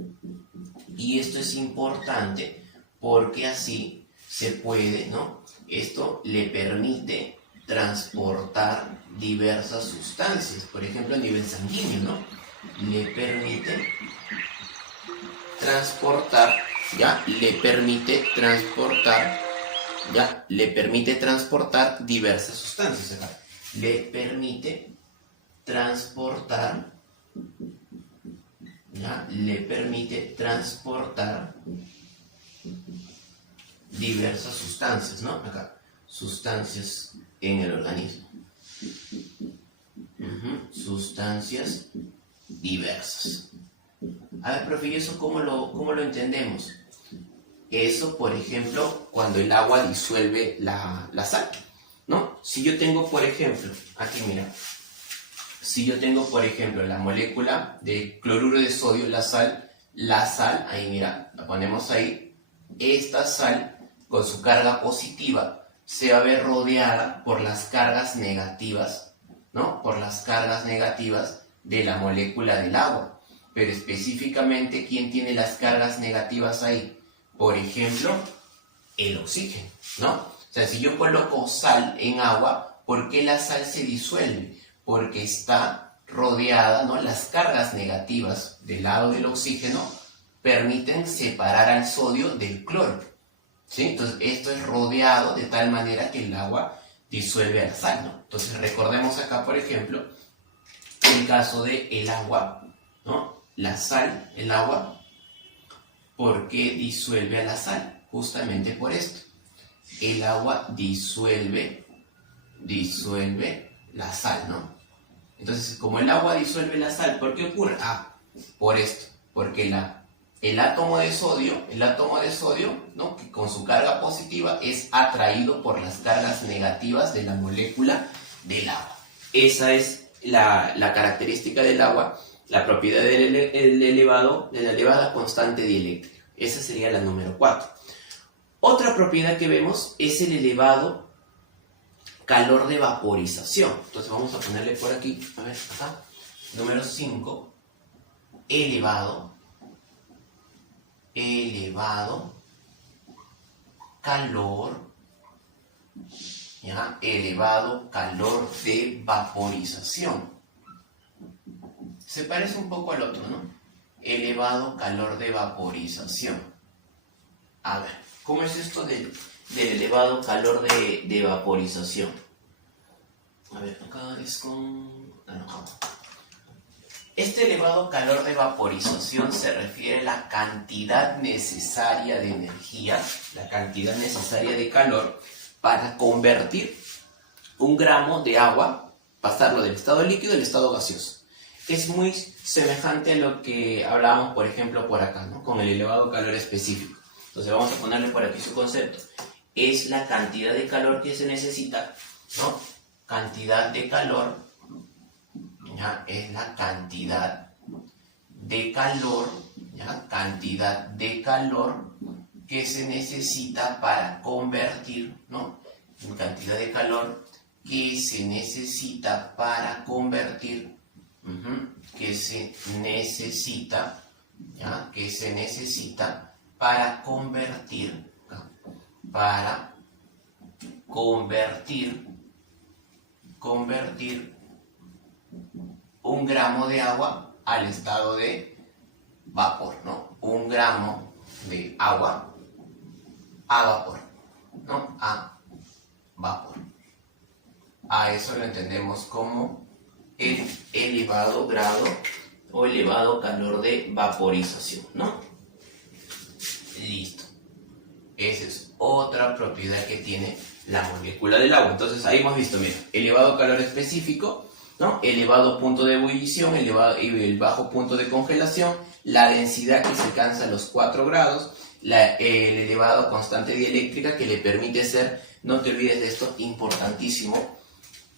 y esto es importante porque así se puede, ¿no? Esto le permite transportar diversas sustancias, por ejemplo a nivel sanguíneo, ¿no? Le permite transportar, ¿ya? Le permite transportar diversas sustancias acá. Le permite transportar, ¿ya? Le permite transportar diversas sustancias, ¿no? Acá, sustancias en el organismo. Sustancias diversas. A ver, profe, ¿y eso cómo lo entendemos? Eso, por ejemplo, cuando el agua disuelve la sal, ¿no? Si yo tengo, por ejemplo, aquí mira, si yo tengo, por ejemplo, la molécula de cloruro de sodio, la sal, ahí mira, la ponemos ahí, esta sal, con su carga positiva, se va a ver rodeada por las cargas negativas, ¿no? Por las cargas negativas de la molécula del agua. Pero específicamente, ¿quién tiene las cargas negativas ahí? Por ejemplo, el oxígeno, ¿no? O sea, si yo coloco sal en agua, ¿por qué la sal se disuelve? Porque está rodeada, ¿no? Las cargas negativas del lado del oxígeno permiten separar al sodio del cloro, ¿sí? Entonces, esto es rodeado de tal manera que el agua disuelve a la sal, ¿no? Entonces, recordemos acá, por ejemplo, el caso del agua, ¿no? La sal, el agua, ¿por qué disuelve a la sal? Justamente por esto. El agua disuelve la sal, ¿no? Entonces, como el agua disuelve la sal, ¿por qué ocurre? Por esto, porque el átomo de sodio, ¿no? Que con su carga positiva es atraído por las cargas negativas de la molécula del agua. Esa es la característica del agua, la propiedad de la elevada constante dieléctrica. Esa sería la número 4. Otra propiedad que vemos es el elevado calor de vaporización. Entonces vamos a ponerle por aquí, a ver, acá, número 5, elevado calor, ¿ya? Elevado calor de vaporización. Se parece un poco al otro, ¿no? Elevado calor de vaporización. A ver, ¿cómo es esto del elevado calor de vaporización? A ver, acá es con... Este elevado calor de vaporización se refiere a la cantidad necesaria de energía, la cantidad necesaria de calor para convertir un gramo de agua, pasarlo del estado líquido al estado gaseoso. Es muy semejante a lo que hablábamos, por ejemplo, por acá, ¿no? Con el elevado calor específico. Entonces vamos a ponerle por aquí su concepto. Es la cantidad de calor que se necesita, ¿no? Cantidad de calor ¿ya? Es la cantidad de calor, ¿ya? Cantidad de calor que se necesita para convertir, ¿no? Cantidad de calor que se necesita para convertir, que se necesita, ¿ya? Que se necesita para convertir un gramo de agua al estado de vapor, ¿no? Un gramo de agua a vapor, ¿no? A vapor. A eso lo entendemos como el elevado grado o elevado calor de vaporización, ¿no? Listo. Esa es otra propiedad que tiene la molécula del agua. Entonces ahí hemos visto, mira, elevado calor específico, ¿no? Elevado punto de ebullición, elevado y el bajo punto de congelación, la densidad que se alcanza a los 4 grados, el elevado constante dieléctrica que le permite ser, no te olvides de esto, importantísimo,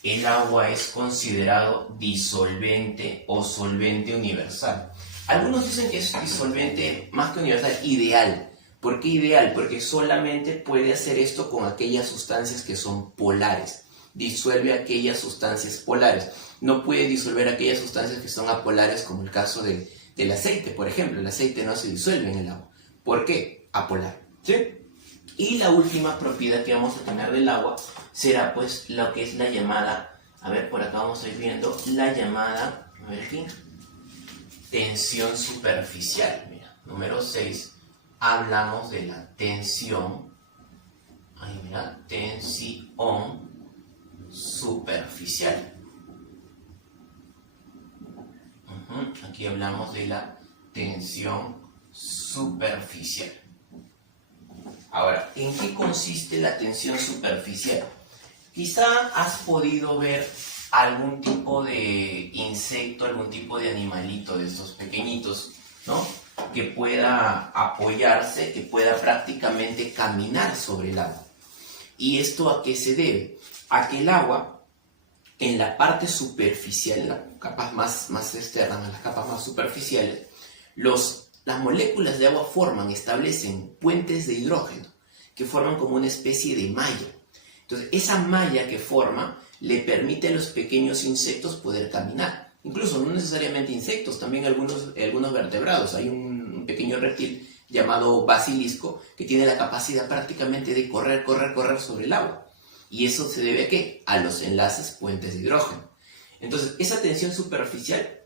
el agua es considerado disolvente o solvente universal. Algunos dicen que es disolvente más que universal, ideal. ¿Por qué ideal? Porque solamente puede hacer esto con aquellas sustancias que son polares. Disuelve aquellas sustancias polares. No puede disolver aquellas sustancias que son apolares, como el caso del aceite, por ejemplo. El aceite no se disuelve en el agua. ¿Por qué? Apolar. ¿Sí? Y la última propiedad que vamos a tener del agua será pues lo que es la llamada, a ver, por acá vamos a ir viendo, la llamada, a ver aquí, tensión superficial. Mira, número 6. Hablamos de la tensión, ahí mira, tensión superficial. Aquí hablamos de la tensión superficial. Ahora, ¿en qué consiste la tensión superficial? Quizá has podido ver algún tipo de insecto, algún tipo de animalito de estos pequeñitos, ¿no? Que pueda apoyarse, que pueda prácticamente caminar sobre el agua. ¿Y esto a qué se debe? A que el agua, en la parte superficial, en las capas más externas, en las capas más superficiales, las moléculas de agua establecen puentes de hidrógeno, que forman como una especie de malla. Entonces, esa malla que forma le permite a los pequeños insectos poder caminar. Incluso no necesariamente insectos, también algunos vertebrados. Hay un pequeño reptil llamado basilisco que tiene la capacidad prácticamente de correr sobre el agua. ¿Y eso se debe a qué? A los enlaces puentes de hidrógeno. Entonces, esa tensión superficial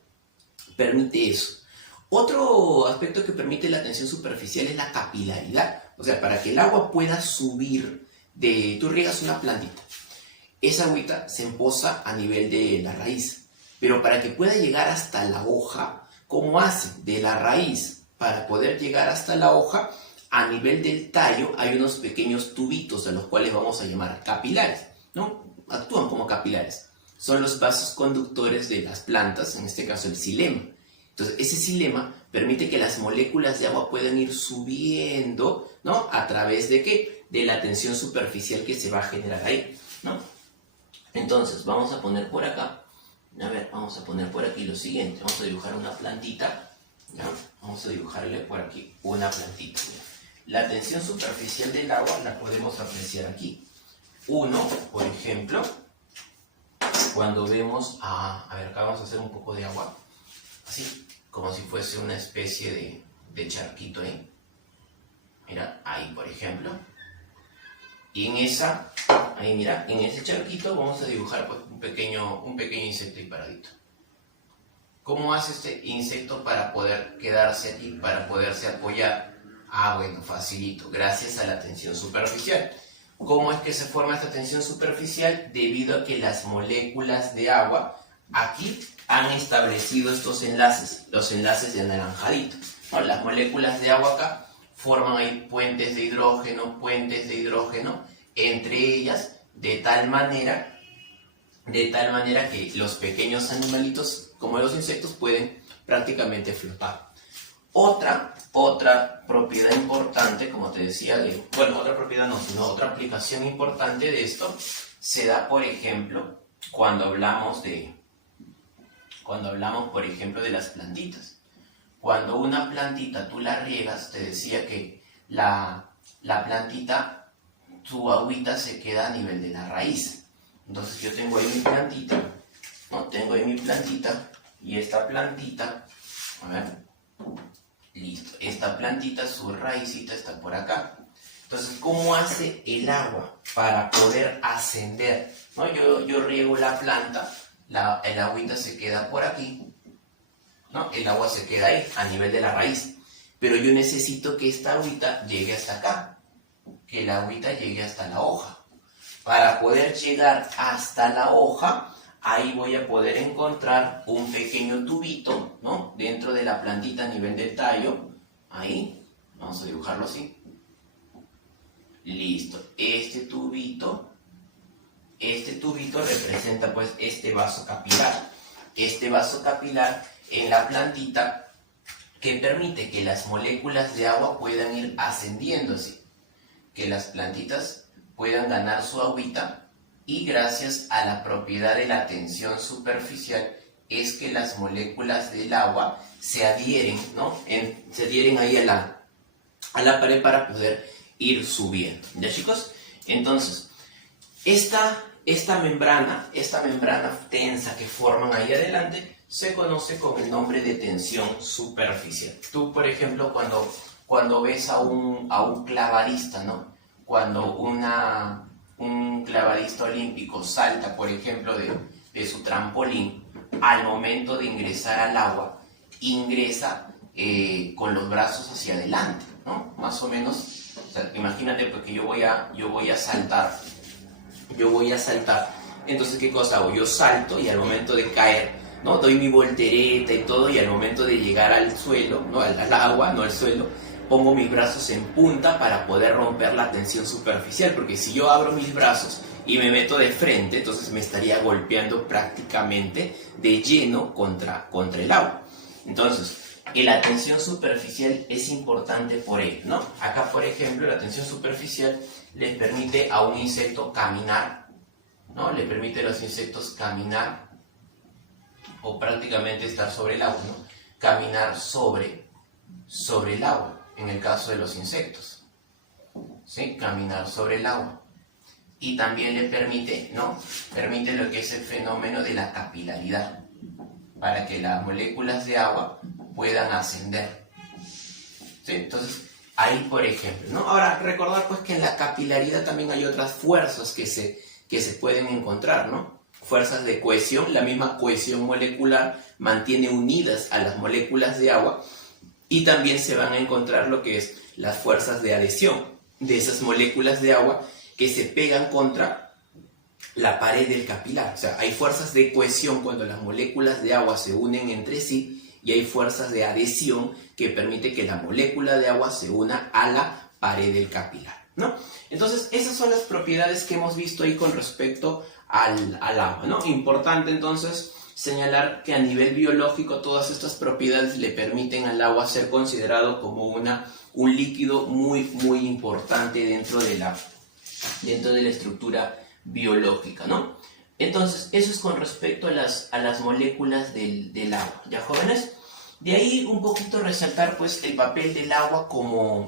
permite eso. Otro aspecto que permite la tensión superficial es la capilaridad. O sea, para que el agua pueda subir, tú riegas una plantita, esa agüita se empoza a nivel de la raíz. Pero para que pueda llegar hasta la hoja, ¿cómo hace? De la raíz, para poder llegar hasta la hoja, a nivel del tallo hay unos pequeños tubitos a los cuales vamos a llamar capilares, ¿no? Actúan como capilares. Son los vasos conductores de las plantas, en este caso el xilema. Entonces, ese xilema permite que las moléculas de agua puedan ir subiendo, ¿no? ¿A través de qué? De la tensión superficial que se va a generar ahí, ¿no? Entonces, vamos a poner por acá, vamos a poner por aquí lo siguiente. Vamos a dibujar una plantita, ¿ya? Vamos a dibujarle por aquí una plantita, ¿ya? La tensión superficial del agua la podemos apreciar aquí. Por ejemplo, cuando vemos, acá vamos a hacer un poco de agua, así, como si fuese una especie de charquito ahí. Mira, ahí por ejemplo. Y en ese charquito vamos a dibujar pues, un pequeño insecto ahí paradito. ¿Cómo hace este insecto para poder quedarse aquí, para poderse apoyar? Bueno, facilito, gracias a la tensión superficial. ¿Cómo es que se forma esta tensión superficial? Debido a que las moléculas de agua aquí han establecido estos enlaces, los enlaces de anaranjadito, ¿no? Las moléculas de agua acá forman ahí puentes de hidrógeno, entre ellas, de tal manera que los pequeños animalitos, como los insectos, pueden prácticamente flotar. Otra propiedad importante, como te decía, otra aplicación importante de esto se da, por ejemplo, cuando hablamos de cuando hablamos, por ejemplo, de las plantitas. Cuando una plantita tú la riegas, te decía que la plantita, su agüita se queda a nivel de la raíz. Entonces yo tengo ahí mi plantita, ¿no? Tengo ahí mi plantita y esta plantita, a ver, listo, esta plantita, su raícita está por acá. Entonces, ¿cómo hace el agua para poder ascender? ¿No? Yo riego la planta, el agüita se queda por aquí, ¿no? El agua se queda ahí, a nivel de la raíz. Pero yo necesito que esta agüita llegue hasta acá, que la agüita llegue hasta la hoja. Para poder llegar hasta la hoja, ahí voy a poder encontrar un pequeño tubito, ¿no? Dentro de la plantita a nivel del tallo. Ahí, vamos a dibujarlo así. Listo, este tubito representa pues este vaso capilar. Este vaso capilar en la plantita que permite que las moléculas de agua puedan ir ascendiendo así. Que las plantitas puedan ganar su agüita y gracias a la propiedad de la tensión superficial es que las moléculas del agua se adhieren, ¿no? Se adhieren ahí a la pared para poder ir subiendo. ¿Ya, chicos? Entonces, esta membrana tensa que forman ahí adelante se conoce con el nombre de tensión superficial. Tú, por ejemplo, cuando ves a un clavadista, ¿no? Cuando un clavadista olímpico salta, por ejemplo, de su trampolín, al momento de ingresar al agua, ingresa con los brazos hacia adelante, ¿no? Más o menos. O sea, imagínate porque yo voy a saltar. Entonces, ¿qué cosa hago? Yo salto y al momento de caer, ¿no? Doy mi voltereta y todo, y al momento de llegar al suelo, ¿no? Al agua, no al suelo, pongo mis brazos en punta para poder romper la tensión superficial, porque si yo abro mis brazos y me meto de frente, entonces me estaría golpeando prácticamente de lleno contra el agua. Entonces, la tensión superficial es importante por ello, ¿no? Acá, por ejemplo, la tensión superficial les permite a un insecto caminar, ¿no? Le permite a los insectos caminar o prácticamente estar sobre el agua, ¿no? Caminar sobre el agua, en el caso de los insectos, ¿sí? Caminar sobre el agua. Y también le permite, ¿no? Permite lo que es el fenómeno de la capilaridad, para que las moléculas de agua puedan ascender. ¿Sí? Entonces, ahí por ejemplo, ¿no? Ahora, recordar pues que en la capilaridad también hay otras fuerzas que se pueden encontrar, ¿no? Fuerzas de cohesión, la misma cohesión molecular mantiene unidas a las moléculas de agua, y también se van a encontrar lo que es las fuerzas de adhesión de esas moléculas de agua que se pegan contra la pared del capilar. O sea, hay fuerzas de cohesión cuando las moléculas de agua se unen entre sí, y hay fuerzas de adhesión que permite que la molécula de agua se una a la pared del capilar, ¿no? Entonces, esas son las propiedades que hemos visto ahí con respecto al agua, ¿no? Importante entonces señalar que a nivel biológico todas estas propiedades le permiten al agua ser considerado como un líquido muy, muy importante dentro de la estructura biológica, ¿no? Entonces, eso es con respecto a las moléculas del agua, ¿ya, jóvenes? De ahí un poquito resaltar pues el papel del agua como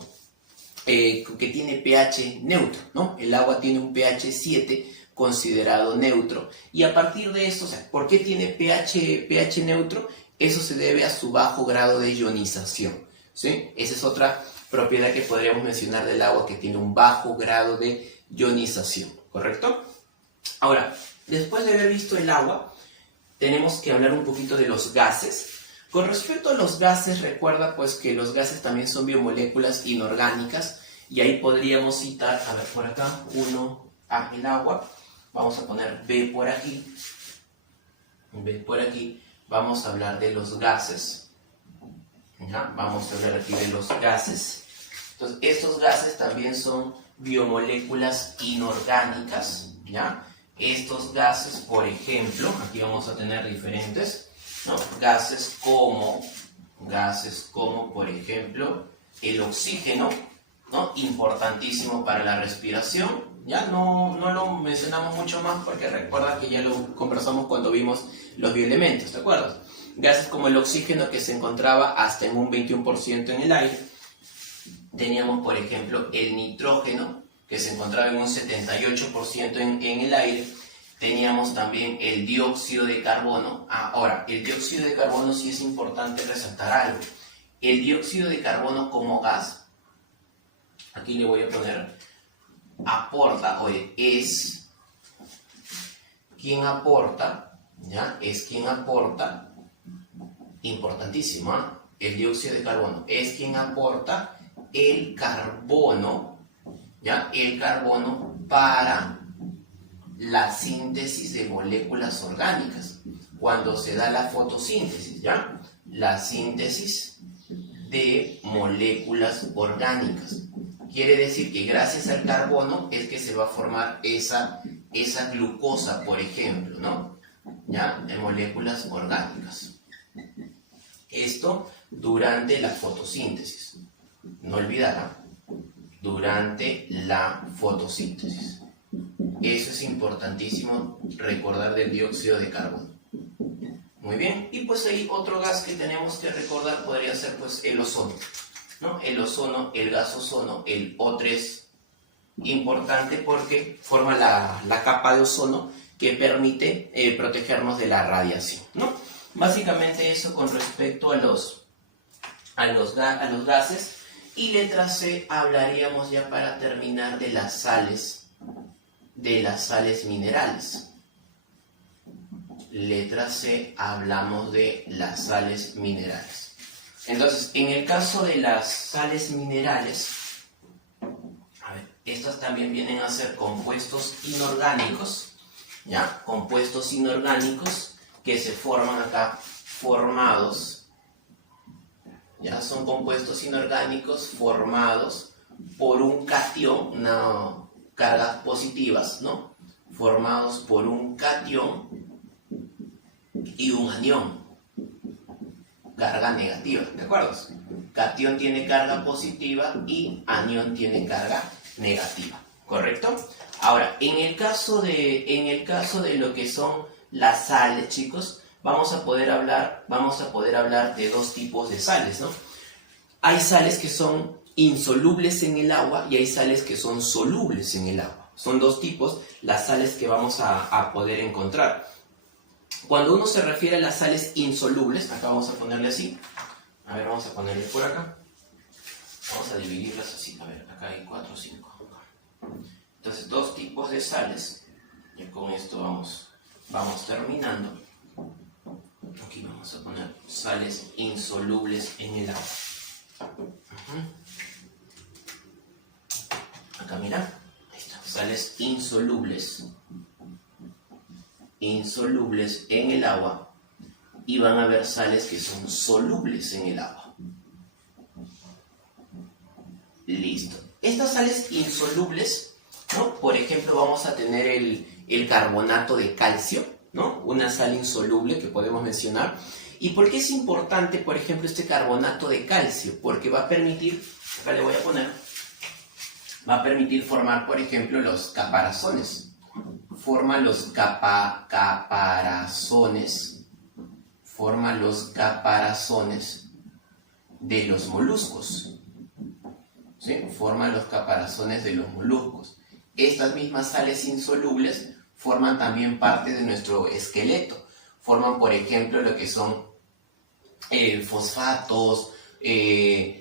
que tiene pH neutro, ¿no? El agua tiene un pH 7 considerado neutro, y a partir de esto, o sea, ¿por qué tiene pH neutro? Eso se debe a su bajo grado de ionización, ¿sí? Esa es otra propiedad que podríamos mencionar del agua, que tiene un bajo grado de ionización, ¿correcto? Ahora, después de haber visto el agua, tenemos que hablar un poquito de los gases. Con respecto a los gases, recuerda pues que los gases también son biomoléculas inorgánicas, y ahí podríamos citar, a ver, por acá, el agua, vamos a poner B por aquí, vamos a hablar de los gases, ¿ya? Vamos a hablar aquí de los gases. Entonces, estos gases también son biomoléculas inorgánicas, ¿ya? Estos gases, por ejemplo, aquí vamos a tener diferentes, ¿no? Gases como, por ejemplo, el oxígeno, ¿no? Importantísimo para la respiración. Ya no lo mencionamos mucho más porque recuerda que ya lo conversamos cuando vimos los bioelementos, ¿te acuerdas? gases como el oxígeno, que se encontraba hasta en un 21% en el aire. Teníamos, por ejemplo, el nitrógeno, que se encontraba en un 78% en el aire. Teníamos también el dióxido de carbono. Ahora, el dióxido de carbono sí es importante resaltar algo. El dióxido de carbono como gas, aquí le voy a poner, aporta, es quien aporta, ¿ya? Es quien aporta, importantísimo, ¿eh? El dióxido de carbono es quien aporta el carbono, ¿ya? El carbono para la síntesis de moléculas orgánicas, cuando se da la fotosíntesis, ¿ya? La síntesis de moléculas orgánicas. Quiere decir que gracias al carbono es que se va a formar esa glucosa, por ejemplo, ¿no? ¿Ya? En moléculas orgánicas. Esto durante la fotosíntesis. No olvidará, durante la fotosíntesis. Eso es importantísimo recordar del dióxido de carbono. Muy bien, y pues ahí otro gas que tenemos que recordar podría ser pues el ozono, ¿no? El ozono, el gas ozono, el O3, importante porque forma la capa de ozono que permite protegernos de la radiación, ¿no? Básicamente eso con respecto a los gases. Y letra C hablaríamos ya para terminar de las sales minerales. Letra C, hablamos de las sales minerales. Entonces, en el caso de las sales minerales, a ver, estas también vienen a ser compuestos inorgánicos, ¿ya? Compuestos inorgánicos que se forman acá, formados, ¿ya? Son compuestos inorgánicos formados por un catión, cargas positivas, ¿no? Formados por un catión y un anión, carga negativa, ¿de acuerdo? Catión tiene carga positiva y anión tiene carga negativa, ¿correcto? Ahora, en el caso de lo que son las sales, chicos, vamos a poder hablar de dos tipos de sales, ¿no? Hay sales que son insolubles en el agua y hay sales que son solubles en el agua. Son dos tipos las sales que vamos a poder encontrar. Cuando uno se refiere a las sales insolubles, acá vamos a ponerle así. A ver, vamos a ponerle por acá. Vamos a dividirlas así. A ver, acá hay 4 o 5. Entonces, dos tipos de sales. Y con esto vamos terminando. Aquí vamos a poner sales insolubles en el agua. Acá mira, ahí está. Sales insolubles en el agua, y van a haber sales que son solubles en el agua. Listo. Estas sales insolubles, ¿no? Por ejemplo, vamos a tener el carbonato de calcio, ¿no? Una sal insoluble que podemos mencionar. ¿Y por qué es importante, por ejemplo, este carbonato de calcio? Porque va a permitir, acá le voy a poner, va a permitir formar, por ejemplo, los caparazones. Forma los caparazones de los moluscos, ¿sí? Forma los caparazones de los moluscos. Estas mismas sales insolubles forman también parte de nuestro esqueleto. Forman, por ejemplo, lo que son fosfatos,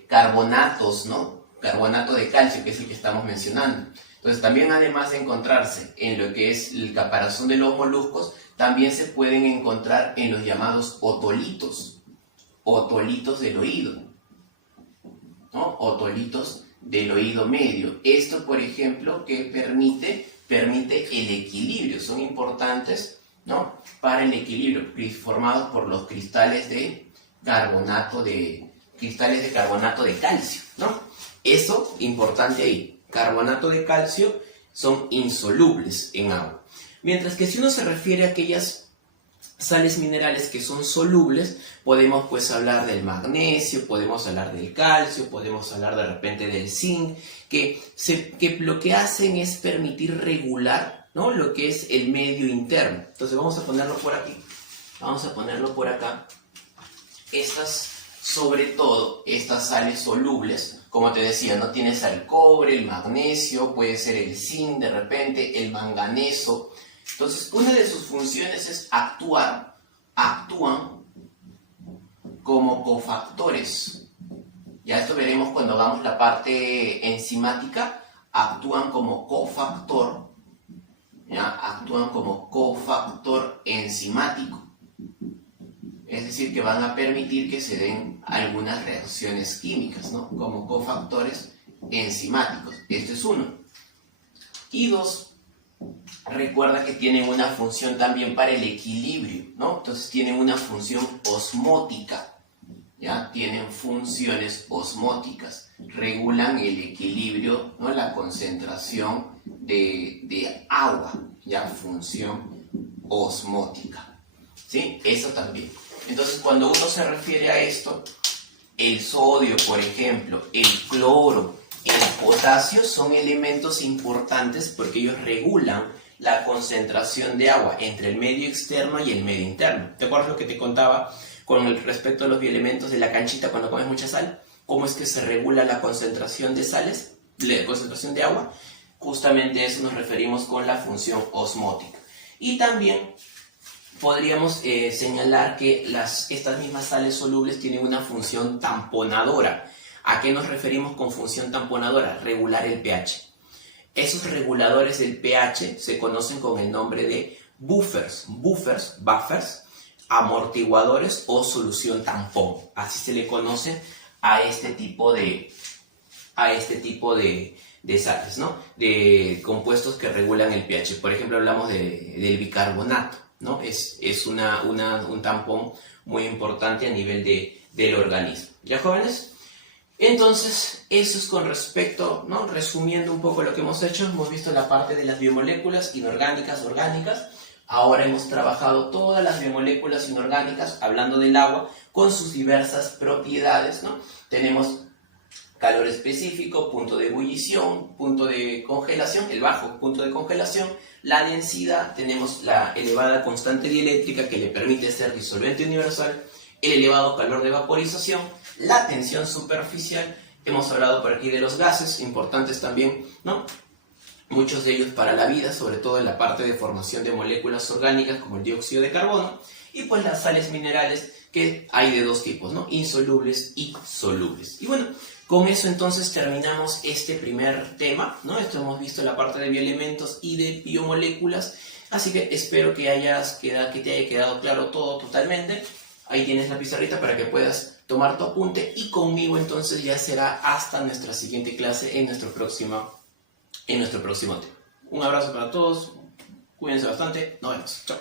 carbonatos, ¿no? Carbonato de calcio, que es el que estamos mencionando. Entonces, también además de encontrarse en lo que es el caparazón de los moluscos, también se pueden encontrar en los llamados otolitos del oído, ¿no? Otolitos del oído medio. Esto, por ejemplo, que permite el equilibrio, son importantes, ¿no? Para el equilibrio, formados por los cristales de carbonato de calcio, ¿no? Eso, importante ahí. Carbonato de calcio son insolubles en agua. Mientras que si uno se refiere a aquellas sales minerales que son solubles, podemos pues hablar del magnesio, podemos hablar del calcio, podemos hablar de repente del zinc, que lo que hacen es permitir regular, ¿no? Lo que es el medio interno. Entonces vamos a ponerlo por aquí, vamos a ponerlo por acá, sobre todo, estas sales solubles, como te decía, no tienes el cobre, el magnesio, puede ser el zinc de repente, el manganeso. Entonces, una de sus funciones es actúan como cofactores. Ya esto veremos cuando hagamos la parte enzimática, actúan como cofactor, ¿ya? Actúan como cofactor enzimático. Es decir, que van a permitir que se den algunas reacciones químicas, ¿no? Como cofactores enzimáticos. Este es uno. Y dos, recuerda que tienen una función también para el equilibrio, ¿no? Entonces tienen una función osmótica, ¿ya? Tienen funciones osmóticas. Regulan el equilibrio, ¿no? La concentración de agua, ¿ya? Función osmótica, ¿sí? Eso también. Entonces, cuando uno se refiere a esto, el sodio, por ejemplo, el cloro, el potasio son elementos importantes porque ellos regulan la concentración de agua entre el medio externo y el medio interno. ¿Te acuerdas lo que te contaba con respecto a los bioelementos de la canchita cuando comes mucha sal? ¿Cómo es que se regula la concentración de sales, la concentración de agua? Justamente a eso nos referimos con la función osmótica. Y también podríamos señalar que estas mismas sales solubles tienen una función tamponadora. ¿A qué nos referimos con función tamponadora? Regular el pH. Esos reguladores del pH se conocen con el nombre de buffers, amortiguadores o solución tampón. Así se le conoce a este tipo de sales, ¿no? De compuestos que regulan el pH. Por ejemplo, hablamos del bicarbonato, ¿no? Es un tampón muy importante a nivel del organismo. ¿Ya, jóvenes? Entonces, eso es con respecto, ¿no? Resumiendo un poco lo que hemos hecho, hemos visto la parte de las biomoléculas inorgánicas, orgánicas. Ahora hemos trabajado todas las biomoléculas inorgánicas, hablando del agua, con sus diversas propiedades, ¿no? Tenemos calor específico, punto de ebullición, punto de congelación, el bajo punto de congelación, la densidad, tenemos la elevada constante dieléctrica que le permite ser disolvente universal, el elevado calor de vaporización, la tensión superficial. Hemos hablado por aquí de los gases, importantes también, ¿no? Muchos de ellos para la vida, sobre todo en la parte de formación de moléculas orgánicas como el dióxido de carbono, y pues las sales minerales, que hay de dos tipos, ¿no? Insolubles y solubles. Y bueno, con eso entonces terminamos este primer tema, ¿no? Esto hemos visto la parte de bioelementos y de biomoléculas, así que espero que te haya quedado claro todo totalmente. Ahí tienes la pizarrita para que puedas tomar tu apunte, y conmigo entonces ya será hasta nuestra siguiente clase en nuestro próximo tema. Un abrazo para todos, cuídense bastante, nos vemos, chao.